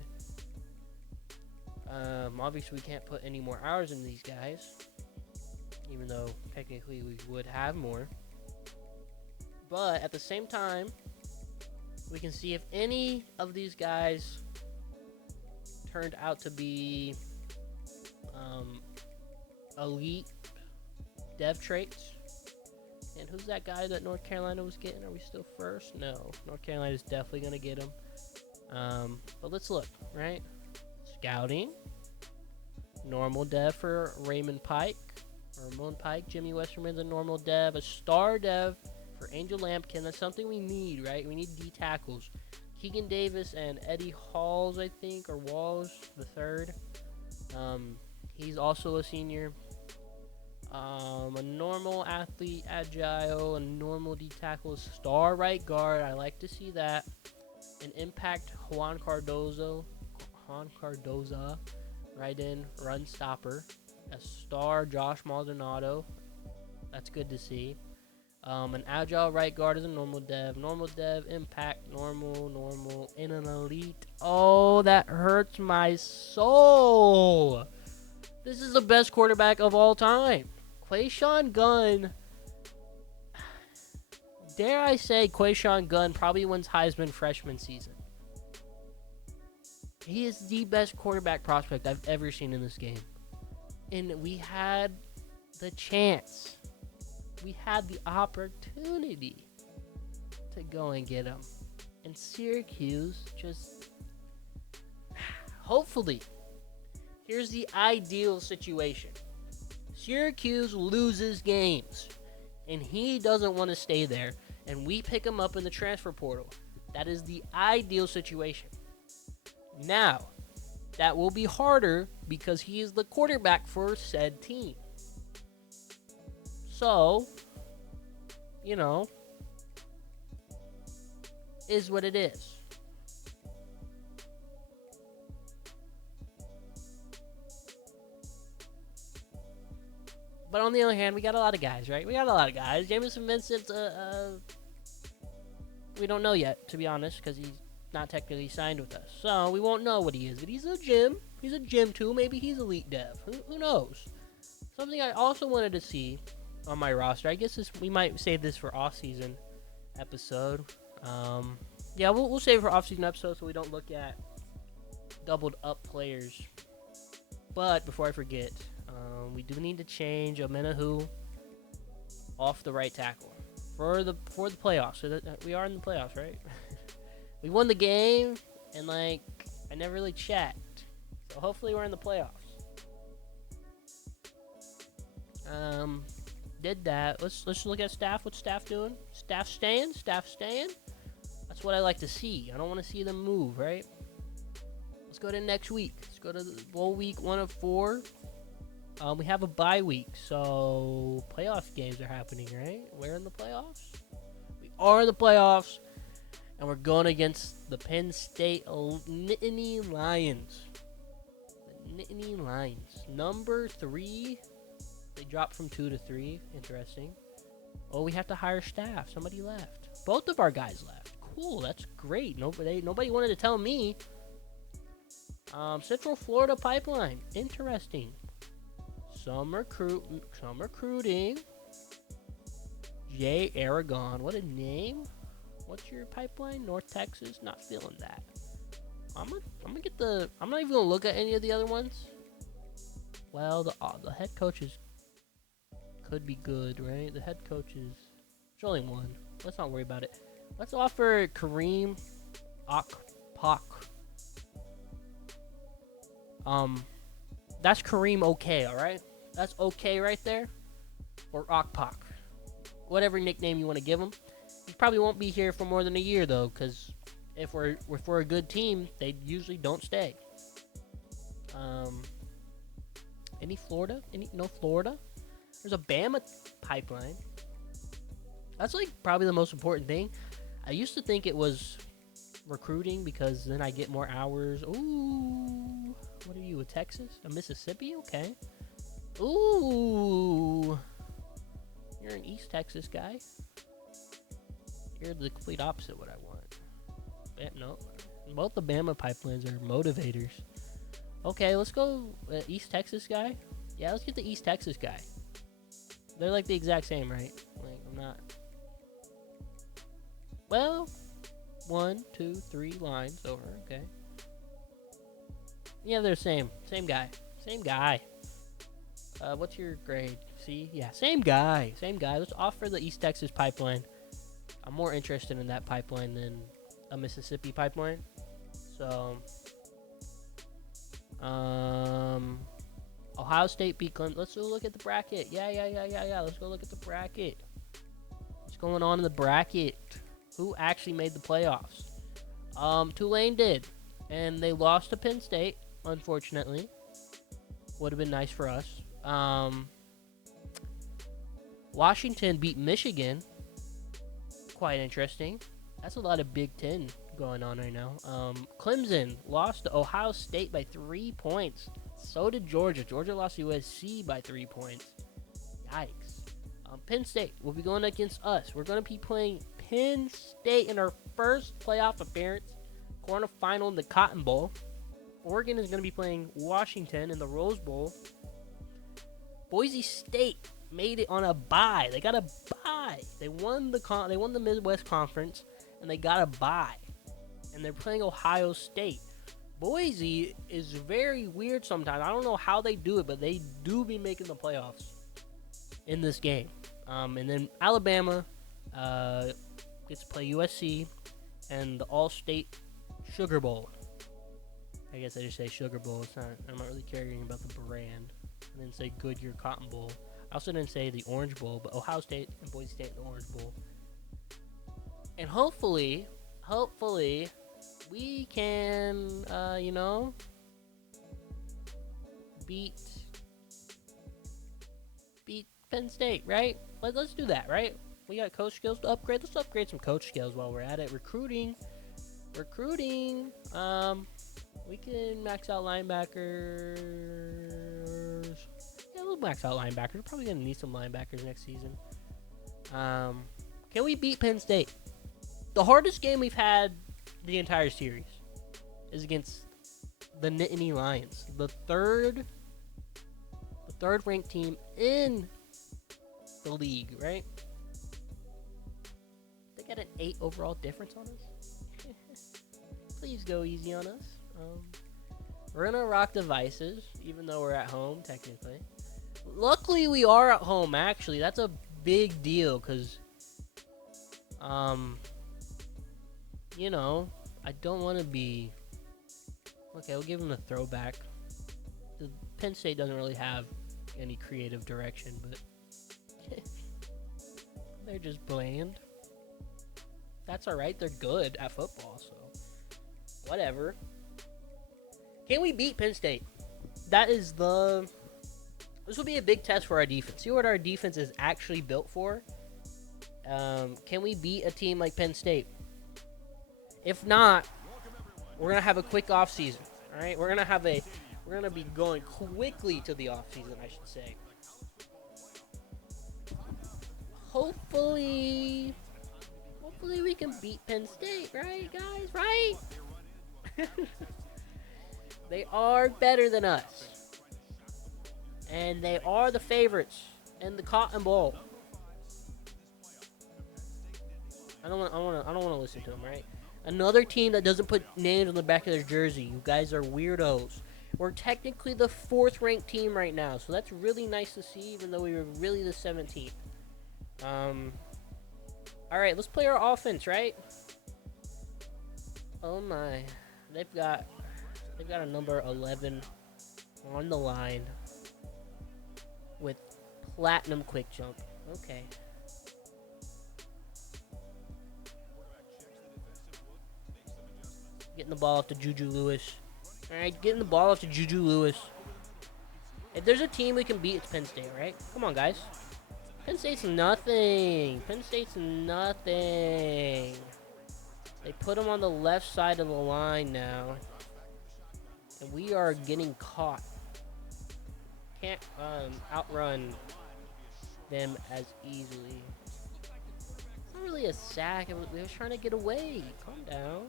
Obviously, we can't put any more hours in these guys, even though technically we would have more. But at the same time, we can see if any of these guys turned out to be elite dev traits. And who's that guy that North Carolina was getting? Are we still first? No. North Carolina is definitely going to get him. But let's look, right? Scouting. Normal dev for Raymond Pike. Jimmy Westerman's a normal dev. A star dev for Angel Lampkin. That's something we need, right? We need D tackles. Keegan Davis and Eddie Halls, I think, or Walls the third. He's also a senior. A normal athlete, agile, a normal D tackle, star right guard. I like to see that. An impact Juan Cardoza, right in run stopper. A star Josh Maldonado. That's good to see. An agile right guard is a normal dev, impact, normal, and an elite. Oh, that hurts my soul. This is the best quarterback of all time. Quayshawn Gunn. Dare I say Quayshawn Gunn probably wins Heisman freshman season. He is the best quarterback prospect I've ever seen in this game. And we had the chance. We had the opportunity to go and get him. And Syracuse just... Hopefully, here's the ideal situation. Syracuse loses games, and he doesn't want to stay there, and we pick him up in the transfer portal. That is the ideal situation. Now, that will be harder because he is the quarterback for said team. So, you know, is what it is. But on the other hand, we got a lot of guys, right? Jameson Vincent, we don't know yet, to be honest, because he's not technically signed with us. So we won't know what he is. But he's a gym. He's a gym too. Maybe he's elite dev. Who knows? Something I also wanted to see on my roster. I guess we might save this for off-season episode. Yeah, we'll save it for off-season episode so we don't look at doubled up players. But before I forget, we do need to change Omenahu off the right tackle for the playoffs. So that we are in the playoffs, right? We won the game, and I never really checked. So hopefully we're in the playoffs. Did that. Let's look at staff. What's staff doing? Staff staying. That's what I like to see. I don't want to see them move, right? Let's go to next week. Let's go to the bowl week 1 of 4. We have a bye week, so playoff games are happening, right? We're in the playoffs. We are in the playoffs, and we're going against the Penn State Nittany Lions. The Nittany Lions, number 3. They dropped from 2 to 3. Interesting. Oh, we have to hire staff. Somebody left. Both of our guys left. Cool. That's great. Nobody wanted to tell me. Central Florida Pipeline. Interesting. Some recruiting. Jay Aragon. What a name. What's your pipeline? North Texas. Not feeling that. I'm not even gonna look at any of the other ones. Well, the head coaches could be good, right? The head coaches. There's only one. Let's not worry about it. Let's offer Kareem Akpak. That's Kareem okay, all right? That's okay right there. Or Akpak. Whatever nickname you want to give him. He probably won't be here for more than a year, though, because if we're a good team, they usually don't stay. Any Florida? No Florida? There's a Bama pipeline. That's like probably the most important thing. I used to think it was recruiting because then I get more hours. Ooh, what are you, a Texas? A Mississippi? Okay. Ooh, you're an East Texas guy. You're the complete opposite of what I want. No, both the Bama pipelines are motivators. Okay, let's go East Texas guy. Yeah, let's get the East Texas guy. They're like the exact same, right? Like, I'm not. Well, 1, 2, 3 lines over. Okay. Yeah, they're same guy. What's your grade? C? Yeah, same guy. Let's offer the East Texas pipeline. I'm more interested in that pipeline than a Mississippi pipeline. So, Ohio State beat Clemson. Let's go look at the bracket. Yeah. Let's go look at the bracket. What's going on in the bracket? Who actually made the playoffs? Tulane did, and they lost to Penn State. Unfortunately, would have been nice for us. Washington beat Michigan. Quite interesting. That's a lot of Big Ten going on right now. Clemson lost to Ohio State by 3 points. So did Georgia. Georgia lost to USC by 3 points. Yikes. Penn State will be going against us. We're going to be playing Penn State in our first playoff appearance. Quarterfinal in the Cotton Bowl. Oregon is going to be playing Washington in the Rose Bowl. Boise State made it on a bye. They got a bye. They won the Midwest Conference, and they got a bye. And they're playing Ohio State. Boise is very weird sometimes. I don't know how they do it, but they do be making the playoffs in this game. And then Alabama gets to play USC and the All-State Sugar Bowl. I guess I just say Sugar Bowl. I'm not really caring about the brand. I didn't say Goodyear Cotton Bowl. I also didn't say the Orange Bowl, but Ohio State and Boise State in the Orange Bowl. And hopefully, we can, beat Penn State, right? Let's do that, right? We got coach skills to upgrade. Let's upgrade some coach skills while we're at it. Recruiting. We can max out linebackers. Yeah, we'll max out linebackers. We're probably going to need some linebackers next season. Can we beat Penn State? The hardest game we've had the entire series is against the Nittany Lions, the third ranked team in the league, right? They got an 8 overall difference on us. Please go easy on us. We're gonna rock devices, even though we're at home technically. Luckily, we are at home. Actually, that's a big deal because, I don't want to be. Okay, we'll give them a throwback. The Penn State doesn't really have any creative direction, but they're just bland. That's alright. They're good at football, so whatever. Can we beat Penn State? This will be a big test for our defense. See what our defense is actually built for. Can we beat a team like Penn State? If not, we're gonna have a quick off season. All right, we're gonna be going quickly to the off season, I should say. Hopefully we can beat Penn State, right, guys? Right? They are better than us, and they are the favorites in the Cotton Bowl. I don't want to listen to them, right? Another team that doesn't put names on the back of their jersey. You guys are weirdos. We're technically the 4th ranked team right now, so that's really nice to see, even though we were really the 17th. Alright, let's play our offense, right? Oh my. They've got a number 11 on the line with platinum quick jump. Okay. Getting the ball off to Juju Lewis. Alright, getting the ball off to Juju Lewis. If there's a team we can beat, it's Penn State, right? Come on, guys. Penn State's nothing. Penn State's nothing. They put them on the left side of the line now. And we are getting caught. Can't outrun them as easily. It's not really a sack. They were trying to get away. Calm down.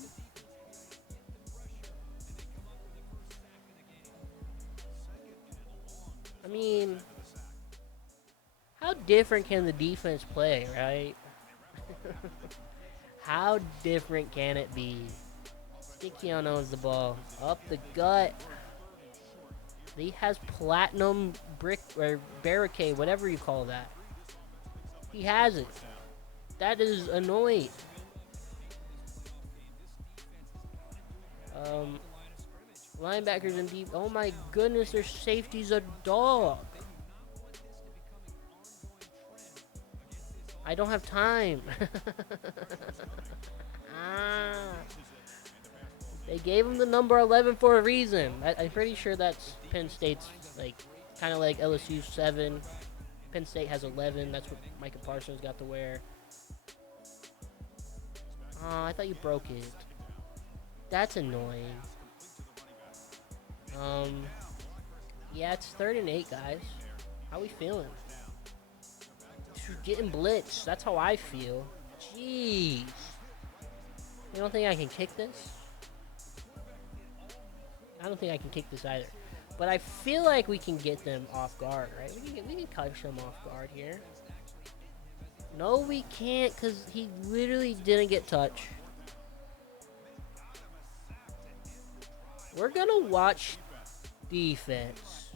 I mean, how different can the defense play, right? How different can it be? Dickion owns the ball. Up the gut. He has platinum brick or barricade, whatever you call that. He has it. That is annoying. Linebackers in deep. Oh my goodness, their safety's a dog. I don't have time. They gave him the number 11 for a reason. I'm pretty sure that's Penn State's, like, kind of like LSU's 7. Penn State has 11. That's what Micah Parsons got to wear. Oh, I thought you broke it. That's annoying. Yeah, it's 3rd and 8, guys. How we feeling? We're getting blitzed. That's how I feel. Jeez. You don't think I can kick this? I don't think I can kick this either. But I feel like we can get them off guard, right? We can catch them off guard here. No, we can't, because he literally didn't get touched. We're going to watch defense.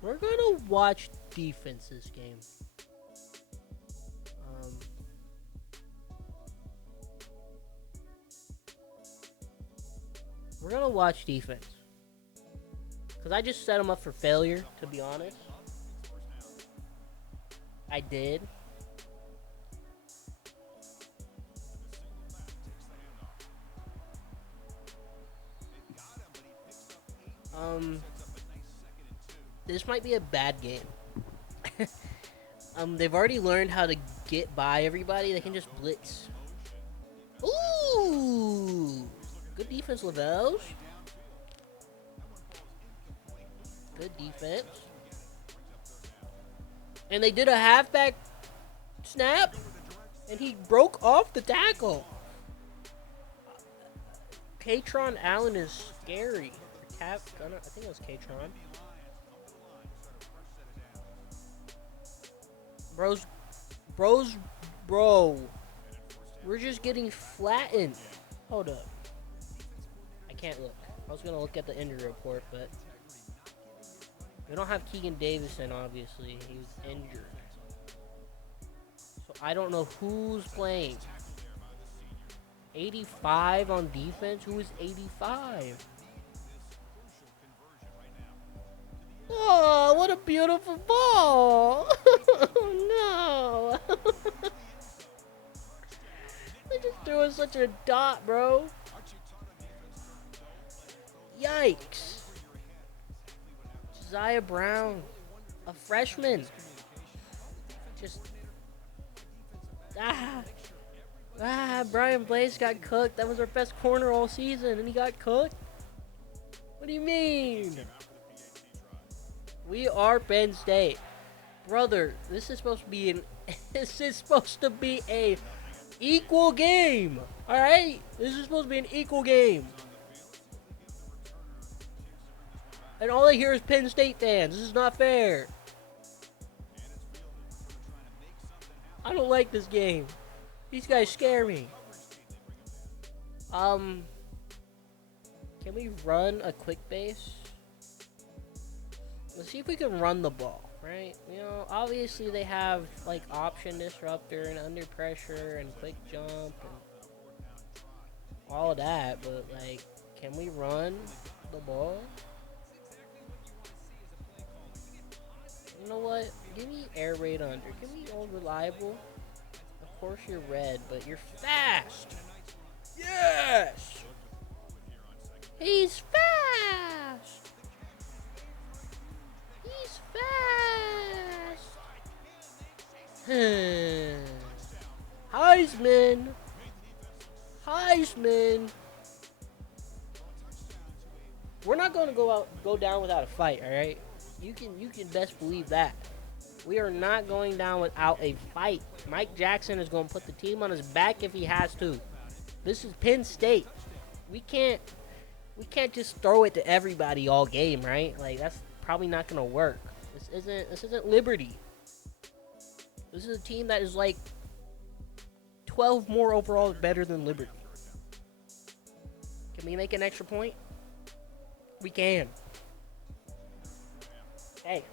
We're going to watch defense this game. We're going to watch defense. Because I just set him up for failure, to be honest. I did. This might be a bad game. They've already learned how to get by everybody. They can just blitz. Ooh! Good defense, Lavels. Good defense. And they did a halfback snap, and he broke off the tackle. Katron Allen is scary. I think it was Katron. Bro. We're just getting flattened. Hold up. I can't look. I was going to look at the injury report, but we don't have Keegan Davison, obviously. He was injured. So I don't know who's playing. 85 on defense? Who is 85? Oh, what a beautiful ball! Oh, no! They just threw us such a dot, bro. Yikes! Josiah Brown, a freshman. Just Brian Blaze got cooked. That was our best corner all season, and he got cooked. What do you mean? We are Penn State, brother. This is supposed to be a equal game. All right, this is supposed to be an equal game. And all I hear is Penn State fans. This is not fair. I don't like this game. These guys scare me. Um, can we run a quick base? Let's see if we can run the ball, right? You know, obviously they have like option disruptor and under pressure and quick jump and all that, but like, can we run the ball? You know what? Give me air raid under. Give me old reliable. Of course you're red, but you're fast. Yes! He's fast! He's fast! Heisman! Heisman! We're not going to go down without a fight, all right? You can best believe that. We are not going down without a fight. Mike Jackson is going to put the team on his back if he has to. This is Penn State. We can't just throw it to everybody all game, right? Like, that's probably not going to work. This isn't Liberty. This is a team that is like 12 more overall better than Liberty. Can we make an extra point? We can. Hey.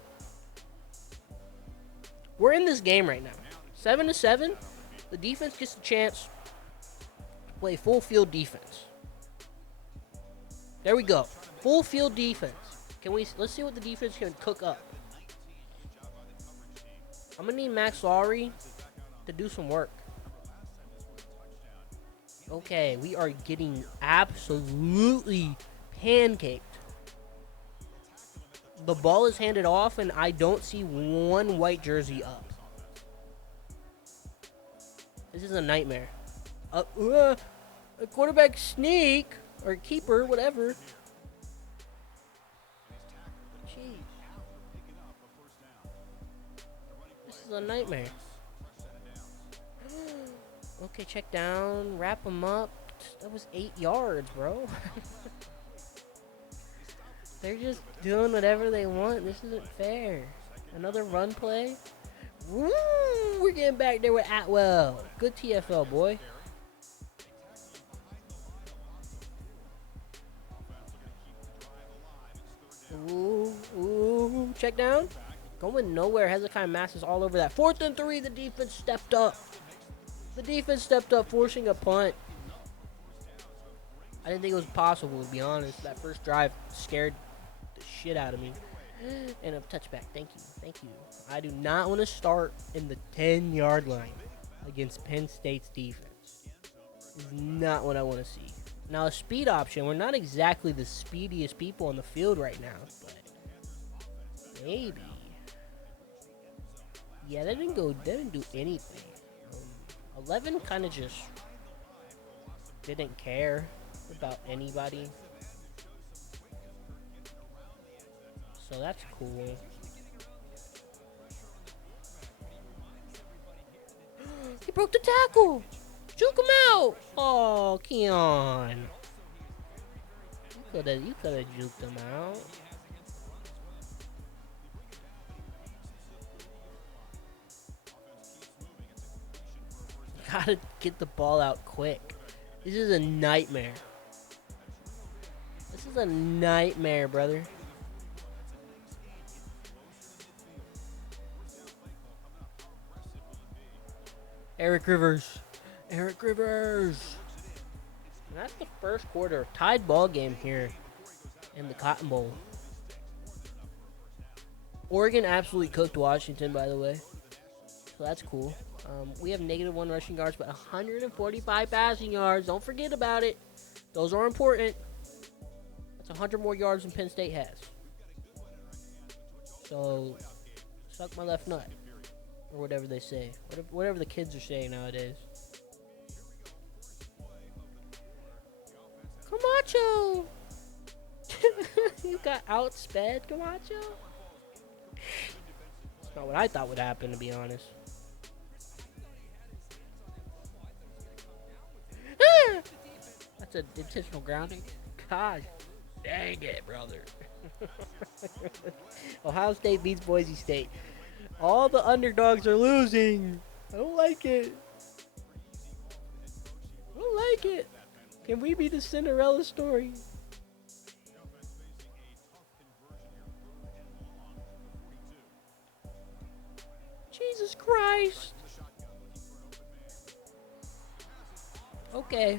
We're in this game right now. 7-7. The defense gets a chance to play full field defense. There we go. Full field defense. Let's see what the defense can cook up. I'm gonna need Max Lowry to do some work. Okay, we are getting absolutely pancaked. The ball is handed off, and I don't see one white jersey up. This is a nightmare. A quarterback sneak, or keeper, whatever. Jeez. This is a nightmare. Okay, check down. Wrap him up. That was 8 yards, bro. They're just doing whatever they want. This isn't fair. Another run play. Woo! We're getting back there with Atwell. Good TFL, boy. Ooh. Check down. Going nowhere. Hezekiah Mass is all over that. 4th and 3. The defense stepped up. Forcing a punt. I didn't think it was possible, to be honest. That first drive scared the shit out of me. And a touchback. Thank you. I do not want to start in the 10-yard line against Penn State's defense. This is not what I want to see. Now, a speed option. We're not exactly the speediest people on the field right now, but maybe. Yeah, they didn't do anything. 11 kind of just didn't care about anybody. So that's cool. He broke the tackle. Juke him out. Oh, Keon. You could have juked him out. Gotta get the ball out quick. This is a nightmare. This is a nightmare, brother. Eric Rivers. And that's the first quarter. Tied ball game here in the Cotton Bowl. Oregon absolutely cooked Washington, by the way. So that's cool. We have -1 rushing yards, but 145 passing yards. Don't forget about it. Those are important. That's 100 more yards than Penn State has. So, suck my left nut. Or whatever they say. Whatever the kids are saying nowadays. Camacho! You got outsped, Camacho? That's not what I thought would happen, to be honest. That's an intentional grounding. God dang it, brother. Ohio State beats Boise State. All the underdogs are losing. I don't like it. Can we be the Cinderella story? Jesus Christ. Okay.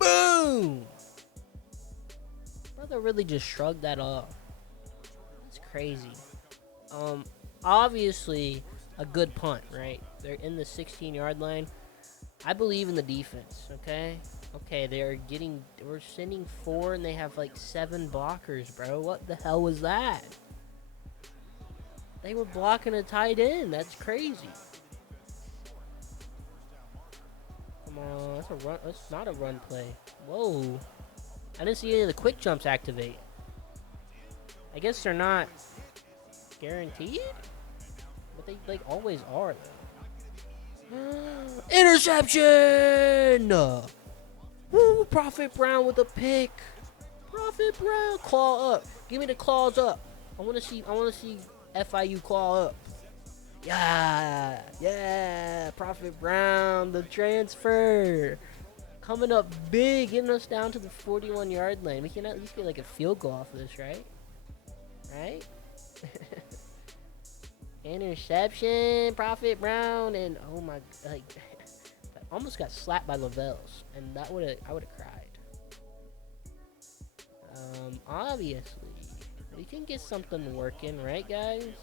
Boom! Brother really just shrugged that off. That's crazy. Obviously a good punt, right? They're in the 16-yard line. I believe in the defense, okay? Okay, we're sending 4 and they have like 7 blockers, bro. What the hell was that? They were blocking a tight end. That's crazy. Come on, that's a run. That's not a run play. Whoa. I didn't see any of the quick jumps activate. I guess they're not guaranteed? But they like always are though. Interception! Woo, Prophet Brown with a pick. Prophet Brown, claw up. Give me the claws up. I wanna see FIU claw up. Yeah, Prophet Brown, the transfer. Coming up big, getting us down to the 41-yard line. We can at least get like a field goal off of this, right? Right? Interception, Prophet Brown, and oh my, like, I almost got slapped by Lavelle's, and I would have cried. Obviously, we can get something working, right, guys?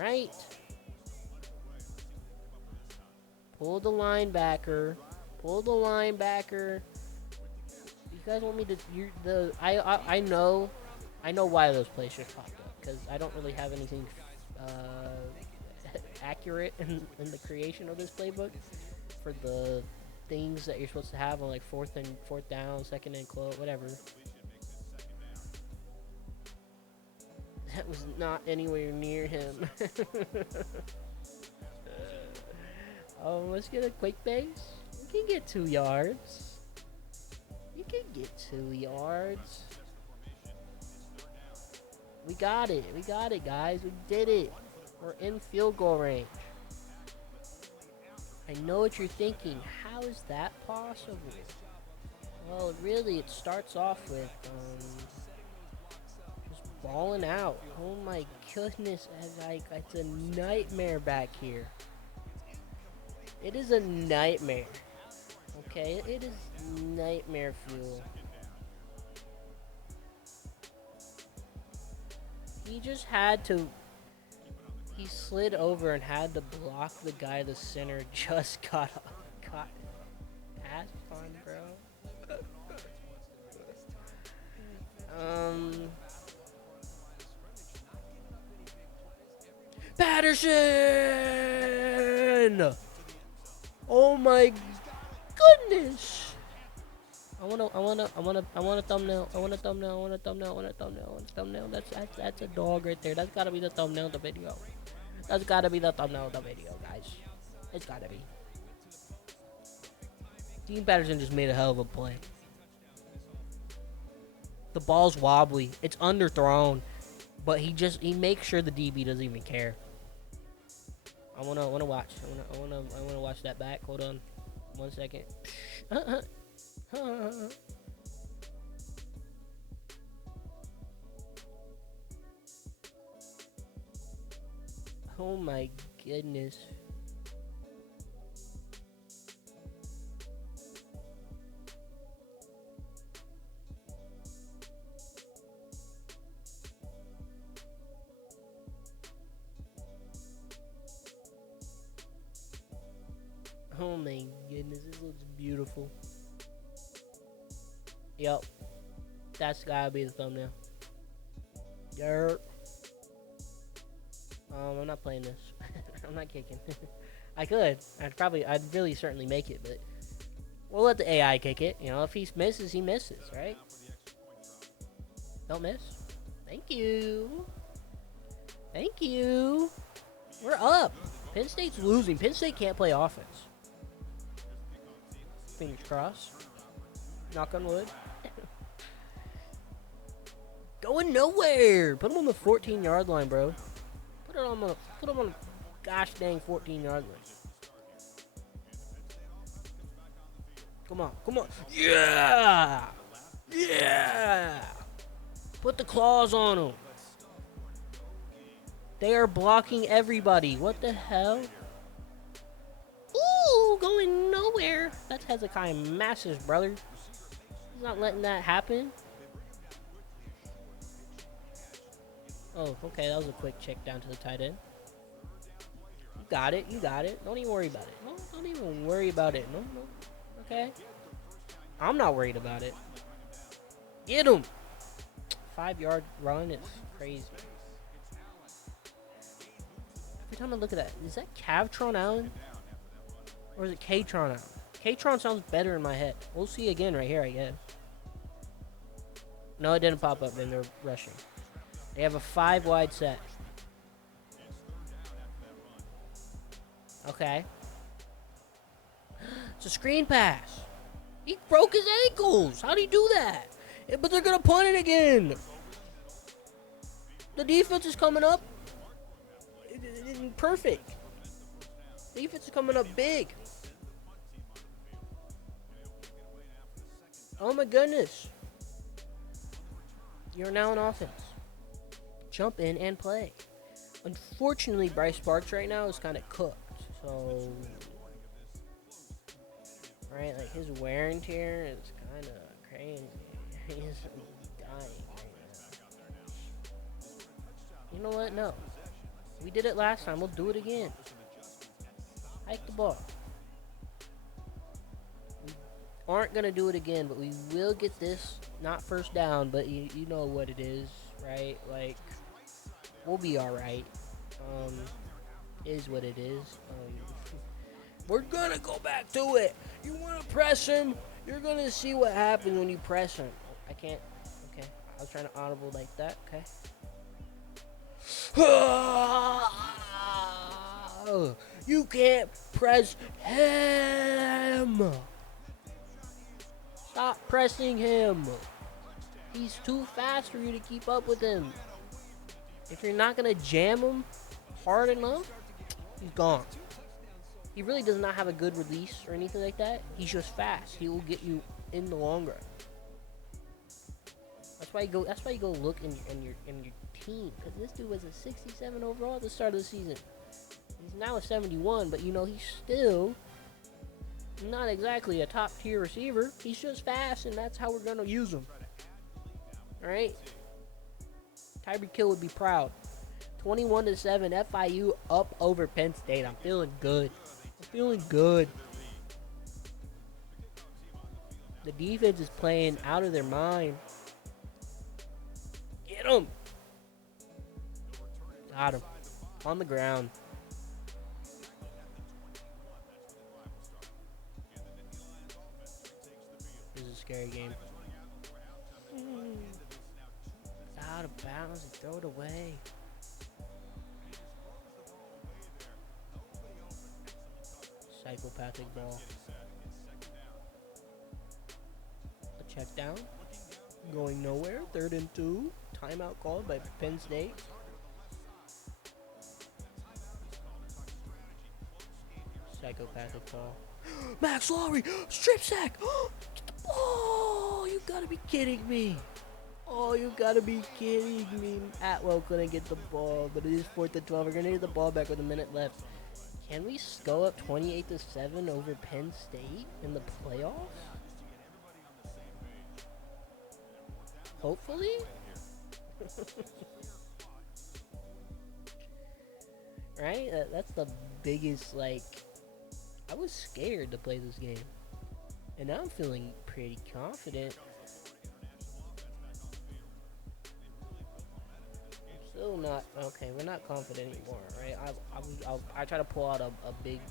Right? Pull the linebacker. Pull the linebacker. You guys want me to? I know why those plays just popped up because I don't really have anything accurate in the creation of this playbook for the things that you're supposed to have on like fourth down, second and close, whatever. That was not anywhere near him. Let's get a quick base. You can get 2 yards. You can get 2 yards. We got it. We got it, guys. We did it. We're in field goal range. I know what you're thinking. How is that possible? Well, really, it starts off with just balling out. Oh my goodness, it's a nightmare back here. It is a nightmare. Okay, it is nightmare fuel. He slid over and had to block the guy the center just got passed on, bro. Patterson! Oh my goodness! I want a thumbnail. That's a dog right there. That's gotta be the thumbnail of the video. That's gotta be the thumbnail of the video, guys. It's gotta be. Dean Patterson just made a hell of a play. The ball's wobbly. It's underthrown, but he makes sure the DB doesn't even care. I wanna watch that back. Hold on, 1 second. Oh my goodness. Oh my goodness, this looks beautiful. Yep. That's gotta be the thumbnail. Yerp. I'm not playing this. I'm not kicking. I could. I'd really certainly make it, but we'll let the AI kick it. You know, if he misses, he misses, right? Don't miss. Thank you. Thank you. We're up. Penn State's losing. Penn State can't play offense. Fingers crossed. Knock on wood. Going nowhere. Put him on the 14-yard line, bro. Put him on a gosh dang 14-yard line. Come on, come on. Yeah! Yeah! Put the claws on him. They are blocking everybody. What the hell? Ooh, going nowhere. That's Hezekiah Massive, brother. He's not letting that happen. Oh, okay, that was a quick check down to the tight end. You got it, you got it. Don't even worry about it. No, don't even worry about it. No, no. Okay. I'm not worried about it. Get him. 5-yard run is crazy. Every time I look at that, is that Cavtron Allen? Or is it K-Tron Allen? K-Tron sounds better in my head. We'll see again right here, I guess. No, it didn't pop up when they're rushing. They have a 5-wide set. Okay. It's a screen pass. He broke his ankles. How'd he do that? But they're going to punt it again. The defense is coming up. Perfect. The defense is coming up big. Oh my goodness. You're now in offense. Jump in and play. Unfortunately, Bryce Sparks right now is kind of cooked. So, right, like his wear and tear is kind of crazy. He's dying right now. You know what? No. We did it last time. We'll do it again. Hike the ball. We aren't going to do it again, but we will get this. Not first down, but you know what it is, right? Like, we'll be all right. Is what it is. We're going to go back to it. You want to press him? You're going to see what happens when you press him. I can't. Okay. I was trying to audible like that. Okay. You can't press him. Stop pressing him. He's too fast for you to keep up with him. If you're not going to jam him hard enough, he's gone. He really does not have a good release or anything like that. He's just fast. He will get you in the long run. That's why you go. That's why you go look in your team, because this dude was a 67 overall at the start of the season. He's now a 71, but you know he's still not exactly a top tier receiver. He's just fast, and that's how we're gonna use him. All right. Tyreek Hill would be proud. 21-7, FIU up over Penn State. I'm feeling good. I'm feeling good. The defense is playing out of their mind. Get him. Got him. On the ground. This is a scary game. It's out of bounds and throw it away. Psychopathic ball. A check down. Going nowhere. 3rd and 2. Timeout called by Penn State. Psychopathic ball. Max Lowry. Strip sack. Get the ball. You gotta be kidding me. Oh, you gotta be kidding me. Atwell couldn't get the ball, but it is 4th and 12. We're gonna get the ball back with a minute left. Can we go up 28-7 over Penn State in the playoffs? Hopefully. Right? That's the biggest, like, I was scared to play this game. And now I'm feeling pretty confident. Still not, okay, we're not confident anymore, right? I try to pull out a deep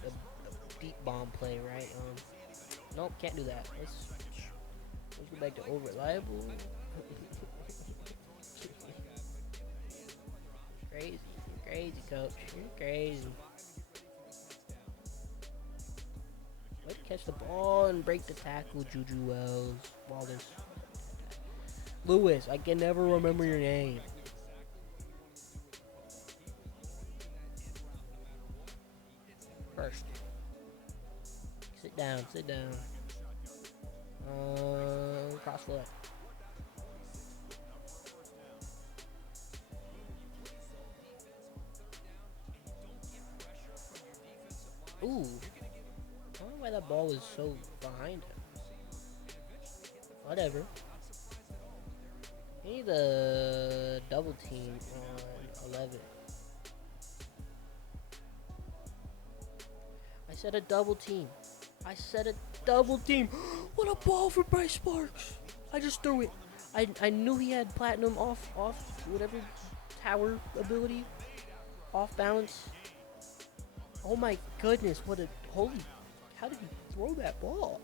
bomb play, right? Nope, can't do that. Let's go back to over reliable. Crazy. You're crazy, coach. You're crazy. Way to catch the ball and break the tackle, Juju Wallace. Lewis, I can never remember your name. down, sit down. Cross foot. Ooh. I don't know why that ball was so behind him. Whatever. He need a double team on 11. I said a double team. I said a double team. What a ball for Bryce Sparks. I just threw it. I knew he had platinum off whatever tower ability. Off balance. Oh my goodness, what a holy, how did he throw that ball?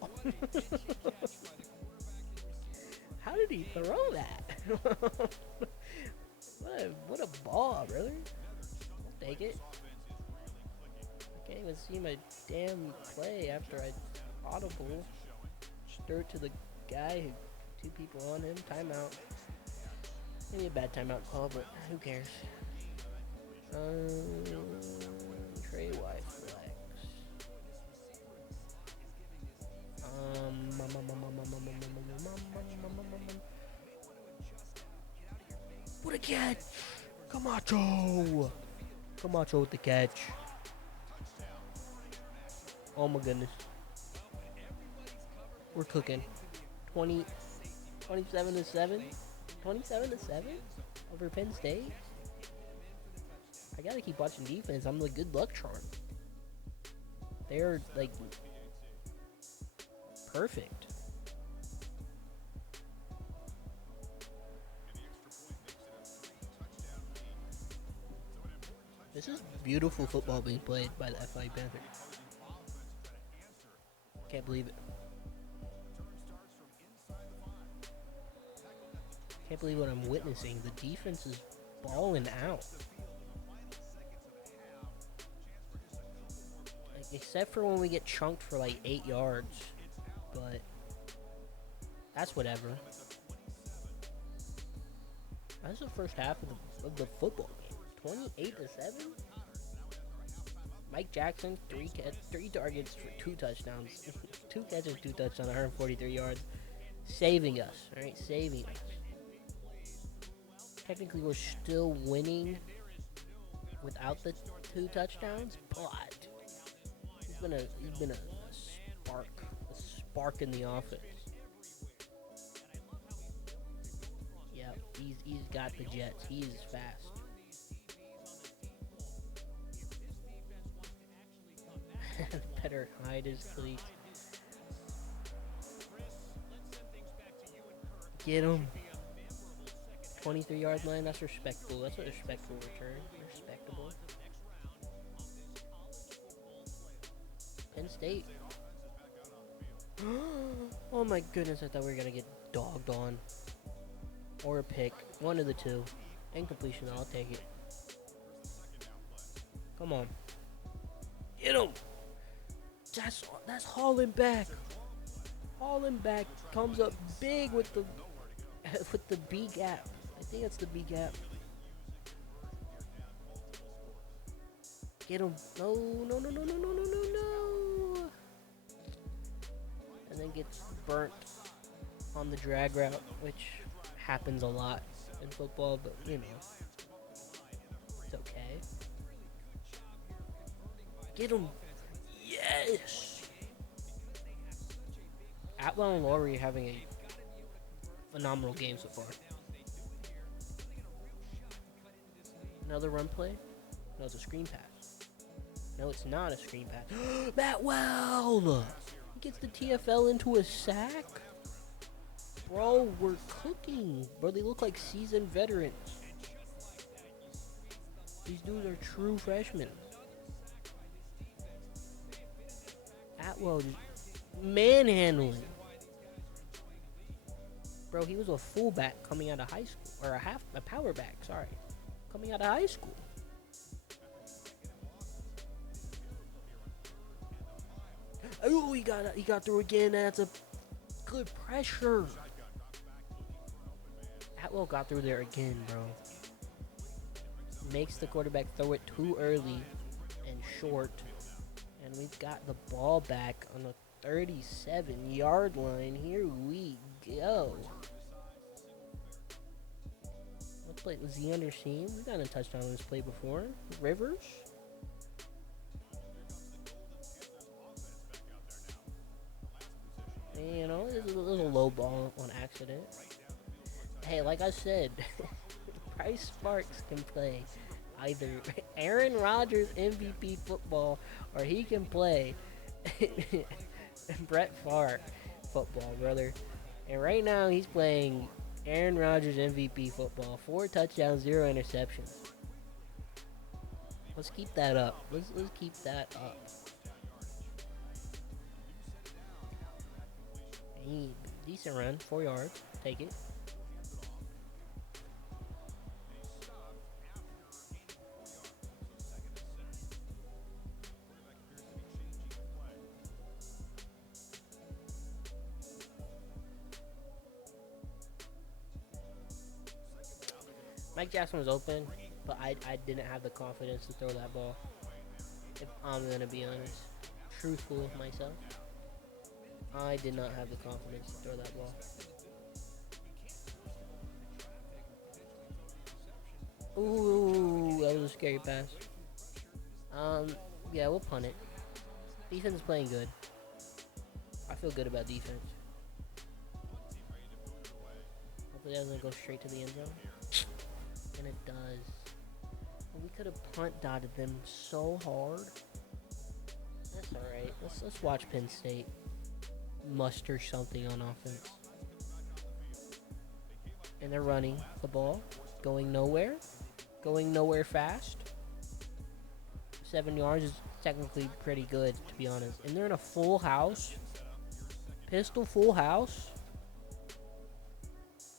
How did he throw that? what a ball, brother. I'll take it. I can't even see my damn play after I audible. Just threw it to the guy who, 2 people on him. Timeout. Maybe a bad timeout call, but who cares? Trey White flex. What a catch! Camacho! Camacho with the catch. Oh my goodness. We're cooking. 27 to 7? 27 to 7? Over Penn State? I gotta keep watching defense. I'm the good luck charm. They're like perfect. This is beautiful football being played by the FIU Panthers. Can't believe it. Can't believe what I'm witnessing. The defense is balling out. Like, except for when we get chunked for like 8 yards. But that's whatever. That's the first half of the football game. 28 to 7. Mike Jackson, 3 targets for 2 touchdowns. 2 catches, 2 touchdowns, 143 yards. Saving us, alright? Saving us. Technically, we're still winning without the 2 touchdowns, but he's been a spark in the offense. Yeah, he's got the jets. He is fast. Better hide his cleats. Get him. 23-yard line. That's respectable. That's a respectable return. Respectable. Penn State. Oh my goodness! I thought we were gonna get dogged on, or a pick. One of the two. Incompletion. I'll take it. Come on. Get him. That's Holland back. Holland back comes up big with the B gap. I think that's the B gap. Get him. No. And then gets burnt on the drag route, which happens a lot in football, but you know, it's okay. Get him. Yes! Atwell and Laurie having a phenomenal game so far. Another run play? No, it's a screen pass. No, it's not a screen pass. Matwell! He gets the TFL into a sack? Bro, we're cooking. Bro, they look like seasoned veterans. These dudes are true freshmen. Atwell just manhandling. Bro, he was a fullback coming out of high school. Or a power back, sorry. Coming out of high school. Oh, he got through again. That's a good pressure. Atwell got through there again, bro. Makes the quarterback throw it too early and short. And we've got the ball back on the 37-yard line. Here we go. What play was he under seam? We got a touchdown on this play before. Rivers. And, you know, it's a little low ball on accident. Hey, like I said, Bryce Sparks can play either Aaron Rodgers MVP football or he can play Brett Favre football, brother. And right now he's playing Aaron Rodgers MVP football. 4 touchdowns, 0 interceptions. Let's keep that up. Let's keep that up. Hey, decent run, 4 yards. Take it. Mike Jackson was open, but I didn't have the confidence to throw that ball. If I'm going to be honest. Truthful with myself. I did not have the confidence to throw that ball. Ooh, that was a scary pass. Yeah, we'll punt it. Defense is playing good. I feel good about defense. Hopefully that doesn't go straight to the end zone. And it does. We could have punt dotted them so hard. That's alright. Let's watch Penn State muster something on offense. And they're running the ball. Going nowhere. Going nowhere fast. 7 yards is technically pretty good, to be honest. And they're in a full house. Pistol full house.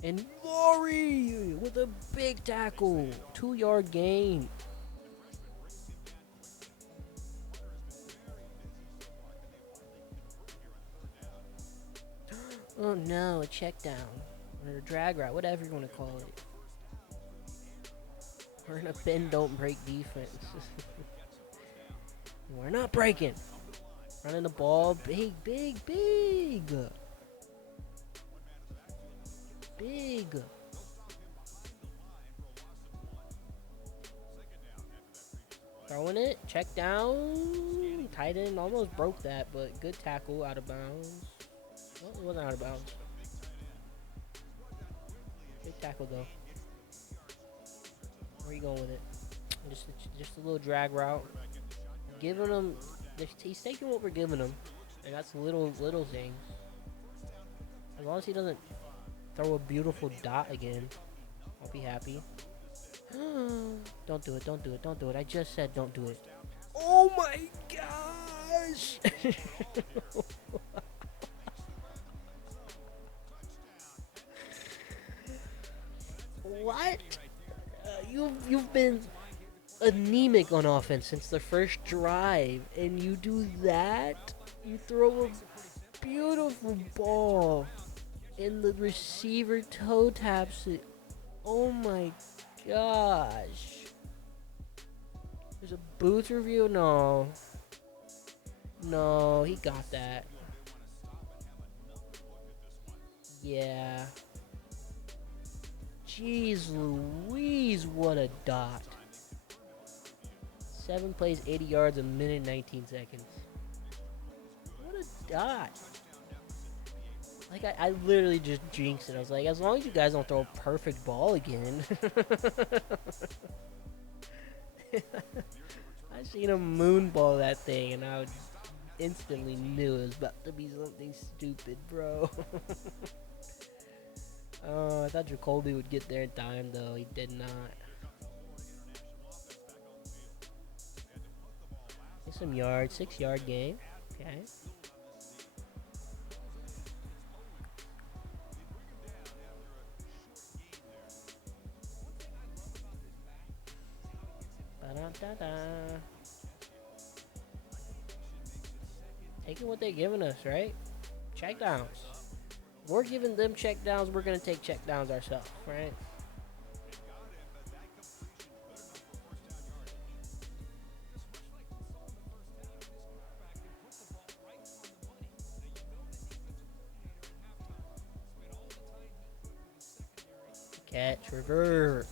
And Laurie with a big tackle. 2-yard gain. Oh no, a check down. Or a drag route, whatever you want to call it. We're in a bend, don't break defense. We're not breaking. Running the ball. Big. Throwing it. Check down. Tight end almost broke that, but good tackle out of bounds. Oh, it wasn't out of bounds. Good tackle, though. Where are you going with it? Just a little drag route. Giving him... He's taking what we're giving him. And that's little things. As long as he doesn't throw a beautiful dot again, I'll be happy. Don't do it. I just said don't do it. Oh my gosh! What? You've been anemic on offense since the first drive, and you do that? You throw a beautiful ball, and the receiver toe taps it. Oh my gosh. There's a booth review? No, he got that. Yeah. Jeez Louise, what a dot. 7 plays, 80 yards, a minute, 19 seconds. What a dot. Like, I literally just jinxed it. I was like, as long as you guys don't throw a perfect ball again. I seen him moonball that thing, and I instantly knew it was about to be something stupid, bro. Oh, I thought Jacoby would get there in time, though. He did not. Get some yards. 6-yard gain. Okay. Ba-da-da-da. Taking what they're giving us, right? Check downs. We're giving them check downs. We're going to take check downs ourselves, right? Catch, reverse.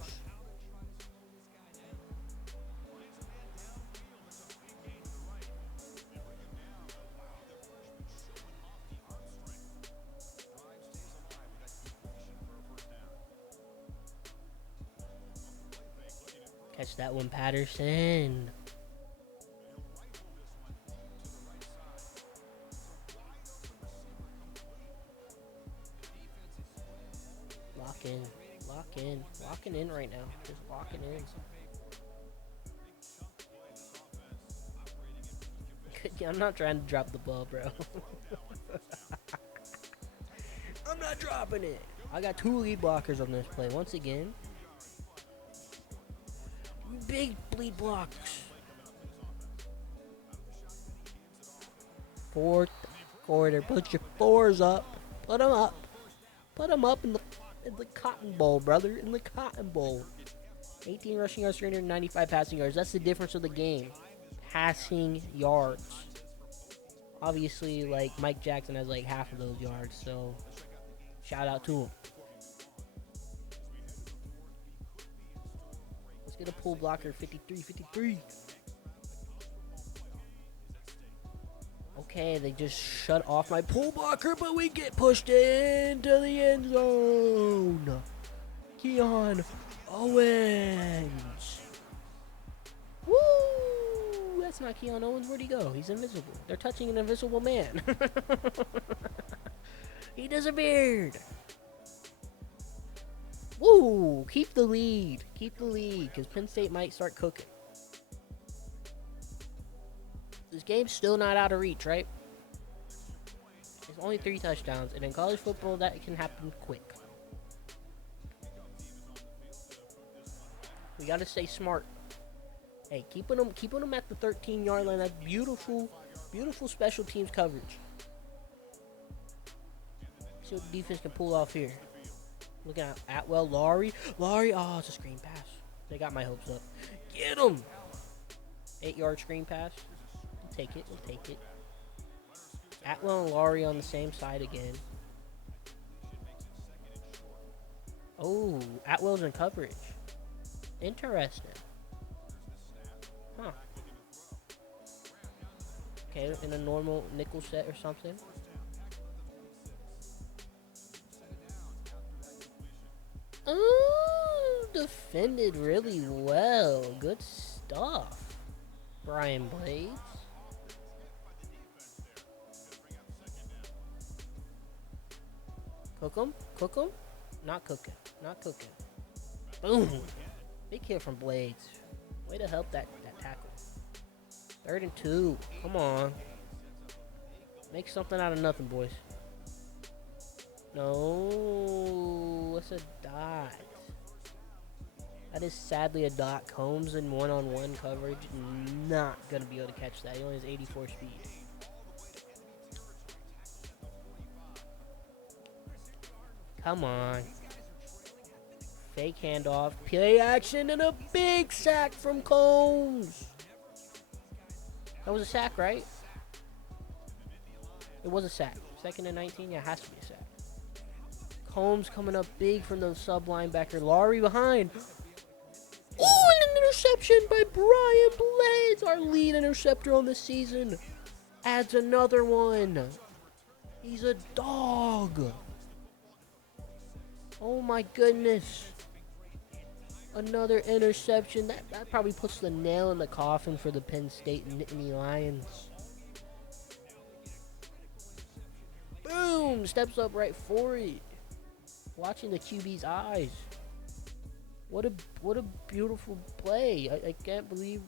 Catch that one, Patterson. Locking in right now. Just locking in. I'm not trying to drop the ball, bro. I'm not dropping it. I got 2 lead blockers on this play. Once again, big lead blocks. 4th quarter. Put your 4s up. Put them up. Put them up in the Cotton Bowl, brother. In the Cotton Bowl. 18 rushing yards, 395 passing yards. That's the difference of the game. Passing yards. Obviously, like, Mike Jackson has like half of those yards, so shout out to him. Let's get a pull blocker. 53. Okay, they just shut off my pull blocker, but we get pushed into the end zone. Keon Owens. Woo! That's not Keon Owens. Where'd he go? He's invisible. They're touching an invisible man. He disappeared. Woo! Keep the lead. Keep the lead, because Penn State might start cooking. This game's still not out of reach, right? It's only 3 touchdowns, and in college football, that can happen quick. We gotta stay smart. Hey, keeping them at the 13-yard line. That's beautiful special teams coverage. See what the defense can pull off here. Look at Atwell, Laurie, oh, it's a screen pass. They got my hopes up. Get him! 8-yard screen pass. We'll take it. Atwell and Laurie on the same side again. Oh, Atwell's in coverage. Interesting. Huh. Okay, in a normal nickel set or something. Oh, defended really well. Good stuff. Brian Blades. Cook 'em. Not cooking. Boom. Big hit from Blades. Way to help that tackle. 3rd and 2. Come on. Make something out of nothing, boys. No. What's a dot? That is sadly a dot. Combs in one-on-one coverage. Not going to be able to catch that. He only has 84 speed. Come on. Fake handoff. Play action and a big sack from Combs. That was a sack, right? It was a sack. 2nd and 19? Yeah, it has to be a sack. Combs coming up big from the sub linebacker. Laurie behind. Oh, an interception by Brian Blades. Our lead interceptor on the season. Adds another one. He's a dog. Oh my goodness. Another interception. That probably puts the nail in the coffin for the Penn State Nittany Lions. Boom! Steps up right for it. Watching the QB's eyes. What a beautiful play. I can't believe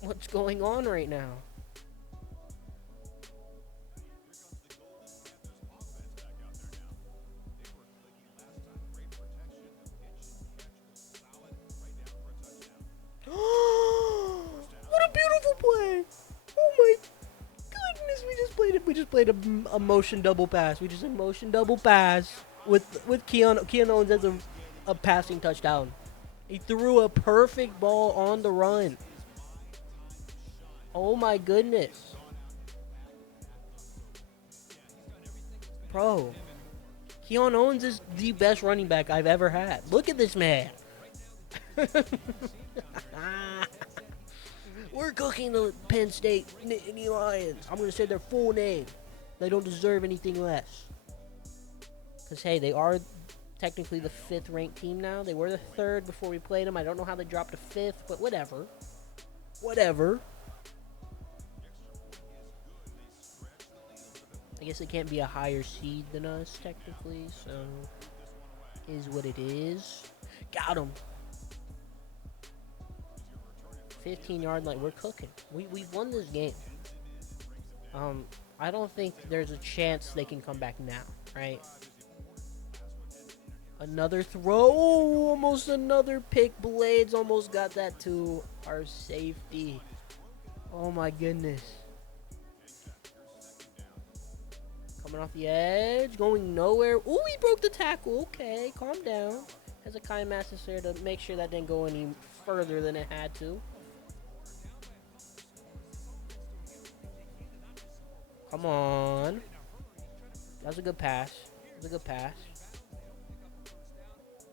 what's going on right now. What a beautiful play. Oh my goodness, we just played a motion double pass. We just did motion double pass with Keon Owens as a passing touchdown. He threw a perfect ball on the run. Oh my goodness. Bro, Keon Owens is the best running back I've ever had. Look at this man. We're cooking the Penn State Nittany Lions. I'm going to say their full name. They don't deserve anything less. Because, hey, they are technically the 5th ranked team now. They were the 3rd before we played them. I don't know how they dropped to 5th, but whatever. Whatever. I guess it can't be a higher seed than us, technically, so is what it is. Got him. 15-yard line. We're cooking. We won this game. I don't think there's a chance they can come back now, right? Another throw. Almost another pick. Blades almost got that to our safety. Oh, my goodness. Coming off the edge. Going nowhere. Ooh, he broke the tackle. Okay, calm down. Hezekiah Mathis there to make sure that didn't go any further than it had to. Come on. That was a good pass. That was a good pass.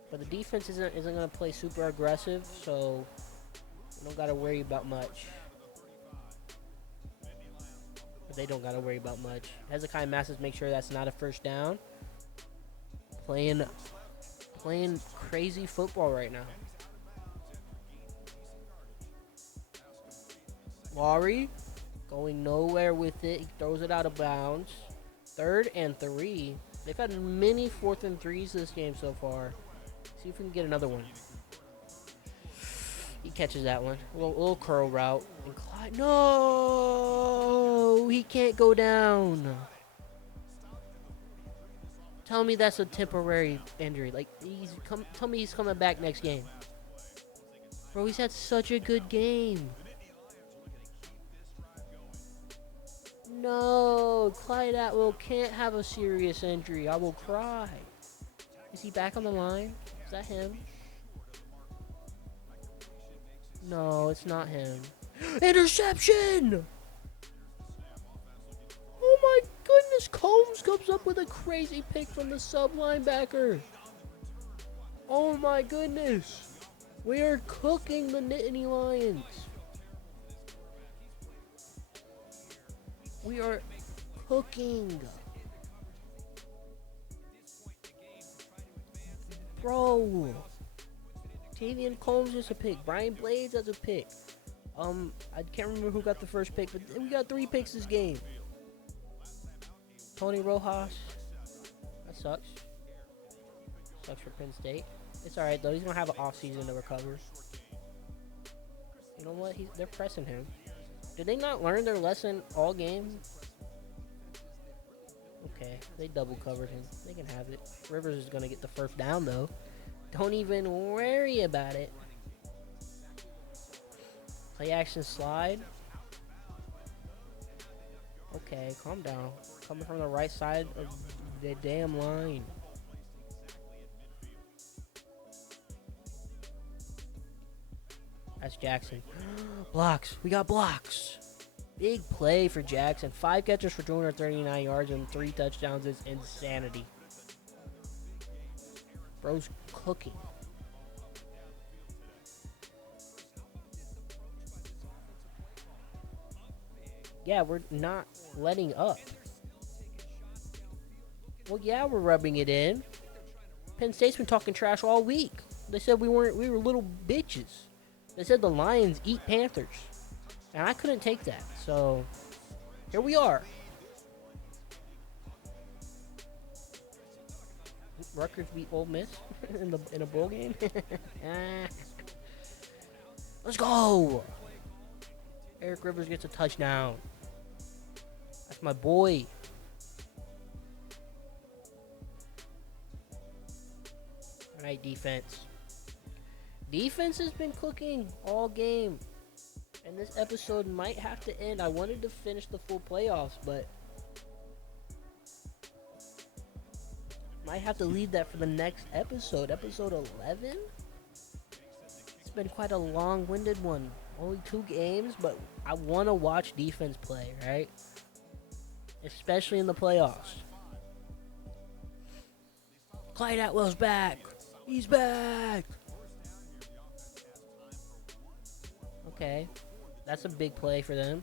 But the defense isn't going to play super aggressive, so we don't got to worry about much. But they don't got to worry about much. Hezekiah Mathis make sure that's not a first down. Playing crazy football right now. Laurie going nowhere with it. He throws it out of bounds. 3rd and 3. They've had many 4th and 3s this game so far. See if we can get another one. He catches that one. A little curl route. And Clyde. No! He can't go down. Tell me that's a temporary injury. Like, tell me he's coming back next game. Bro, he's had such a good game. No, Clyde Atwell can't have a serious injury. I will cry. Is he back on the line? Is that him? No, it's not him. Interception! Oh my goodness, Combs comes up with a crazy pick from the sub linebacker. Oh my goodness. We are cooking the Nittany Lions. We are cooking. Bro. Tavian Combs is a pick. Brian Blades has a pick. I can't remember who got the first pick, but we got 3 picks this game. Tony Rojas. That sucks. Sucks for Penn State. It's alright though. He's gonna have an off season to recover. You know what? They're pressing him. Did they not learn their lesson all game? Okay, they double covered him. They can have it. Rivers is gonna get the first down though. Don't even worry about it. Play action slide. Okay, calm down. Coming from the right side of the damn line. That's Jackson. Blocks. We got blocks. Big play for Jackson. 5 catches for 239 yards and 3 touchdowns is insanity. Bro's cooking. Yeah, we're not letting up. Well, yeah, we're rubbing it in. Penn State's been talking trash all week. They said we were little bitches. They said the Lions eat Panthers. And I couldn't take that. So, here we are. Rutgers beat Ole Miss in a bowl game. Let's go. Eric Rivers gets a touchdown. That's my boy. All right, defense. Defense has been cooking all game. And this episode might have to end. I wanted to finish the full playoffs, but might have to leave that for the next episode. Episode 11? It's been quite a long-winded one. Only 2 games, but I want to watch defense play, right? Especially in the playoffs. Clyde Atwell's back. He's back. Okay. That's a big play for them.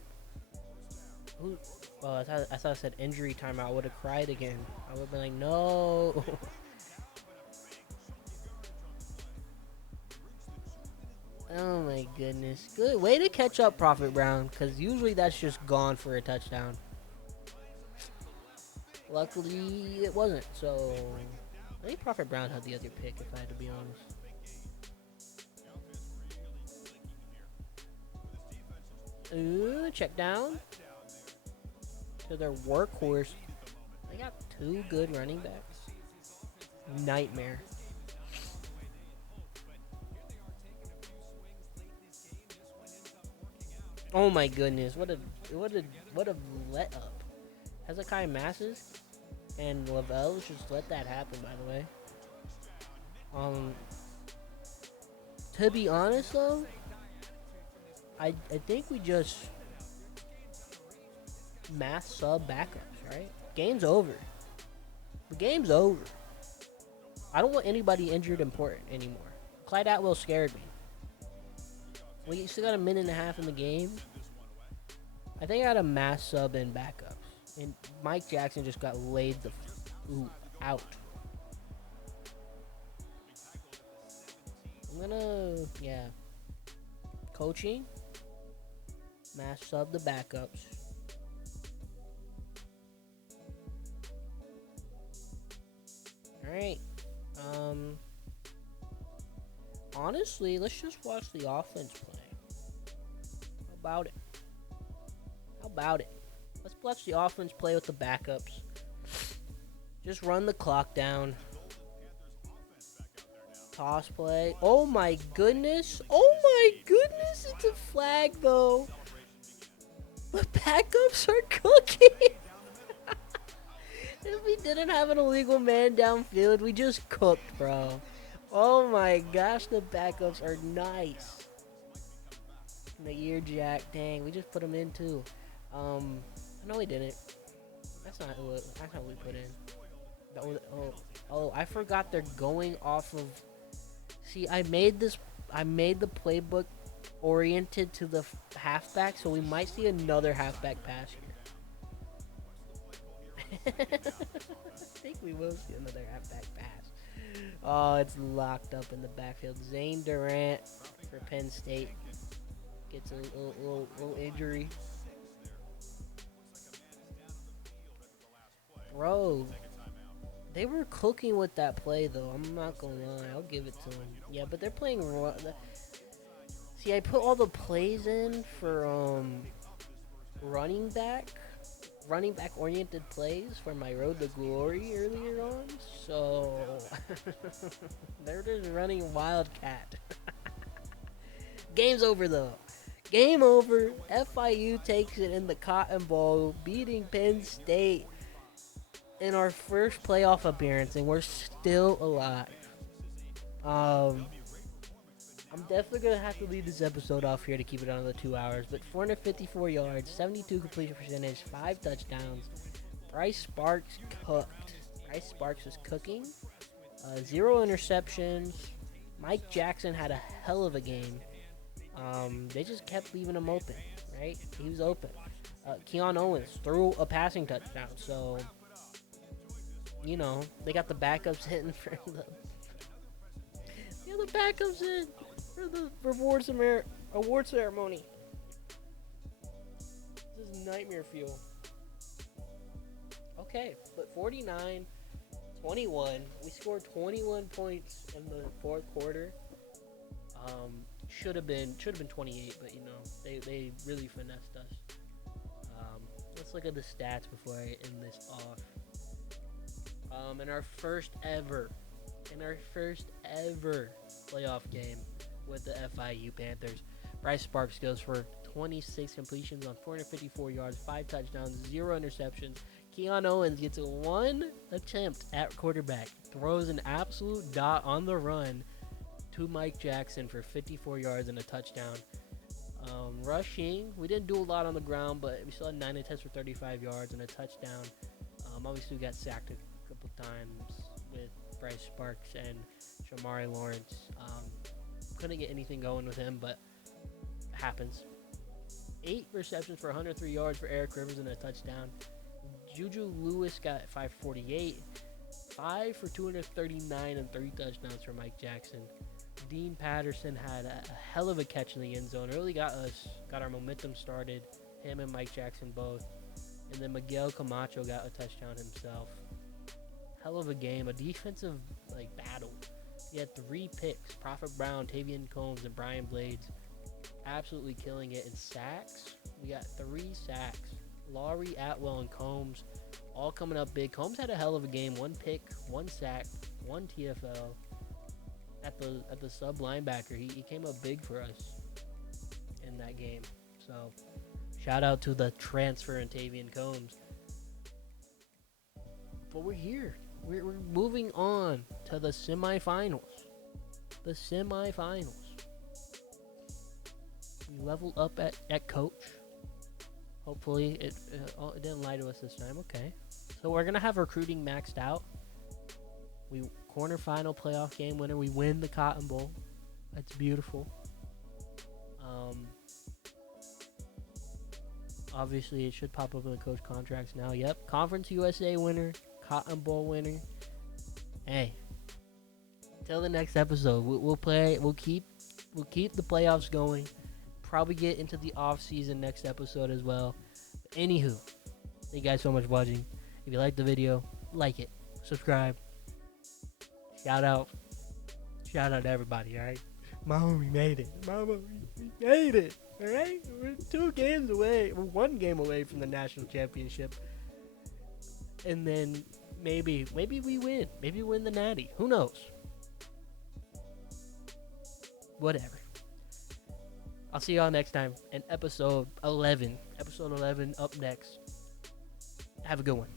Who? Oh, I thought I said injury timeout. I would have cried again. I would have been like, no. Oh my goodness. Good way to catch up, Prophet Brown, because usually that's just gone for a touchdown. Luckily, it wasn't, so I think Prophet Brown had the other pick, if I had to be honest. Ooh, check down to their workhorse. They got two good running backs. Nightmare. Oh my goodness, what a let up. Hezekiah Masses and Lavelle just let that happen, by the way. To be honest though, I think we just mass sub backups, right? Game's over. The game's over. I don't want anybody injured important anymore. Clyde Atwell scared me. We still got a minute and a half in the game. I think I had a mass sub in backups. And Mike Jackson just got laid the out. I'm gonna, yeah. Coaching. Mass sub the backups. Alright. Honestly, let's just watch the offense play. How about it? How about it? Let's watch the offense play with the backups. Just run the clock down. Toss play. Oh my goodness. Oh my goodness. It's a flag though. The backups are cooking. If we didn't have an illegal man downfield, we just cooked, bro. Oh my gosh, the backups are nice. Nair Jack, dang, we just put him in too. No, we didn't. That's not what we put in. Oh, I forgot they're going off of. See, I made the playbook oriented to the halfback, so we might see another halfback pass here. I think we will see another halfback pass. Oh, it's locked up in the backfield. Zane Durant for Penn State gets a little injury. Bro, they were cooking with that play, though. I'm not gonna lie. I'll give it to them. Yeah, but they're playing. See, I put all the plays in for running back oriented plays for my Road to Glory earlier on. So they're just running Wildcat. Game's over though. Game over. FIU takes it in the Cotton Bowl, beating Penn State in our first playoff appearance, and we're still alive. I'm definitely going to have to leave this episode off here to keep it under 2 hours. But 454 yards, 72 completion percentage, 5 touchdowns. Bryce Sparks cooked. Bryce Sparks was cooking. 0 interceptions. Mike Jackson had a hell of a game. They just kept leaving him open, right? He was open. Keon Owens threw a passing touchdown. So, you know, they got the backups hitting for the... The backups in for the award ceremony. This is nightmare fuel. Okay, but 49-21. We scored 21 points in the fourth quarter. Should have been 28, but you know they really finessed us. Let's look at the stats before I end this off. In our first ever playoff game with the FIU Panthers, Bryce Sparks goes for 26 completions on 454 yards, 5 touchdowns, 0 interceptions. Keon Owens gets 1 attempt at quarterback, throws an absolute dot on the run to Mike Jackson for 54 yards and a touchdown. Rushing, we didn't do a lot on the ground, but we still had 9 attempts for 35 yards and a touchdown. Obviously, we got sacked a couple times with Bryce Sparks and Shamari Lawrence. Couldn't get anything going with him, but it happens. 8 receptions for 103 yards for Eric Rivers and a touchdown. Juju Lewis got 548. 5 for 239 and 3 touchdowns for Mike Jackson. Dean Patterson had a hell of a catch in the end zone. Really got our momentum started. Him and Mike Jackson both. And then Miguel Camacho got a touchdown himself. Hell of a game. A defensive battle. He had 3 picks. Prophet Brown, Tavian Combs, and Brian Blades absolutely killing it. In sacks, we got 3 sacks. Laurie, Atwell, and Combs all coming up big. Combs had a hell of a game. 1 pick, 1 sack, 1 TFL. At the sub linebacker, he came up big for us in that game. So shout out to the transfer and Tavian Combs. But we're here. We're moving on to the semifinals. The semifinals. We leveled up at coach. Hopefully it didn't lie to us this time. Okay. So we're gonna have recruiting maxed out. We quarterfinal playoff game winner. We win the Cotton Bowl. That's beautiful. Obviously, it should pop up in the coach contracts now. Yep, Conference USA winner, Cotton Bowl winner. Hey, till the next episode, we'll play. We'll keep the playoffs going. Probably get into the off season next episode as well. But anywho, thank you guys so much for watching. If you liked the video, like it, subscribe. Shout out to everybody, alright? Mama, we made it. Mama, we made it. Alright? We're 2 games away. We're 1 game away from the national championship. And then maybe we win. Maybe we win the Natty. Who knows? Whatever. I'll see y'all next time in episode 11. Episode 11 up next. Have a good one.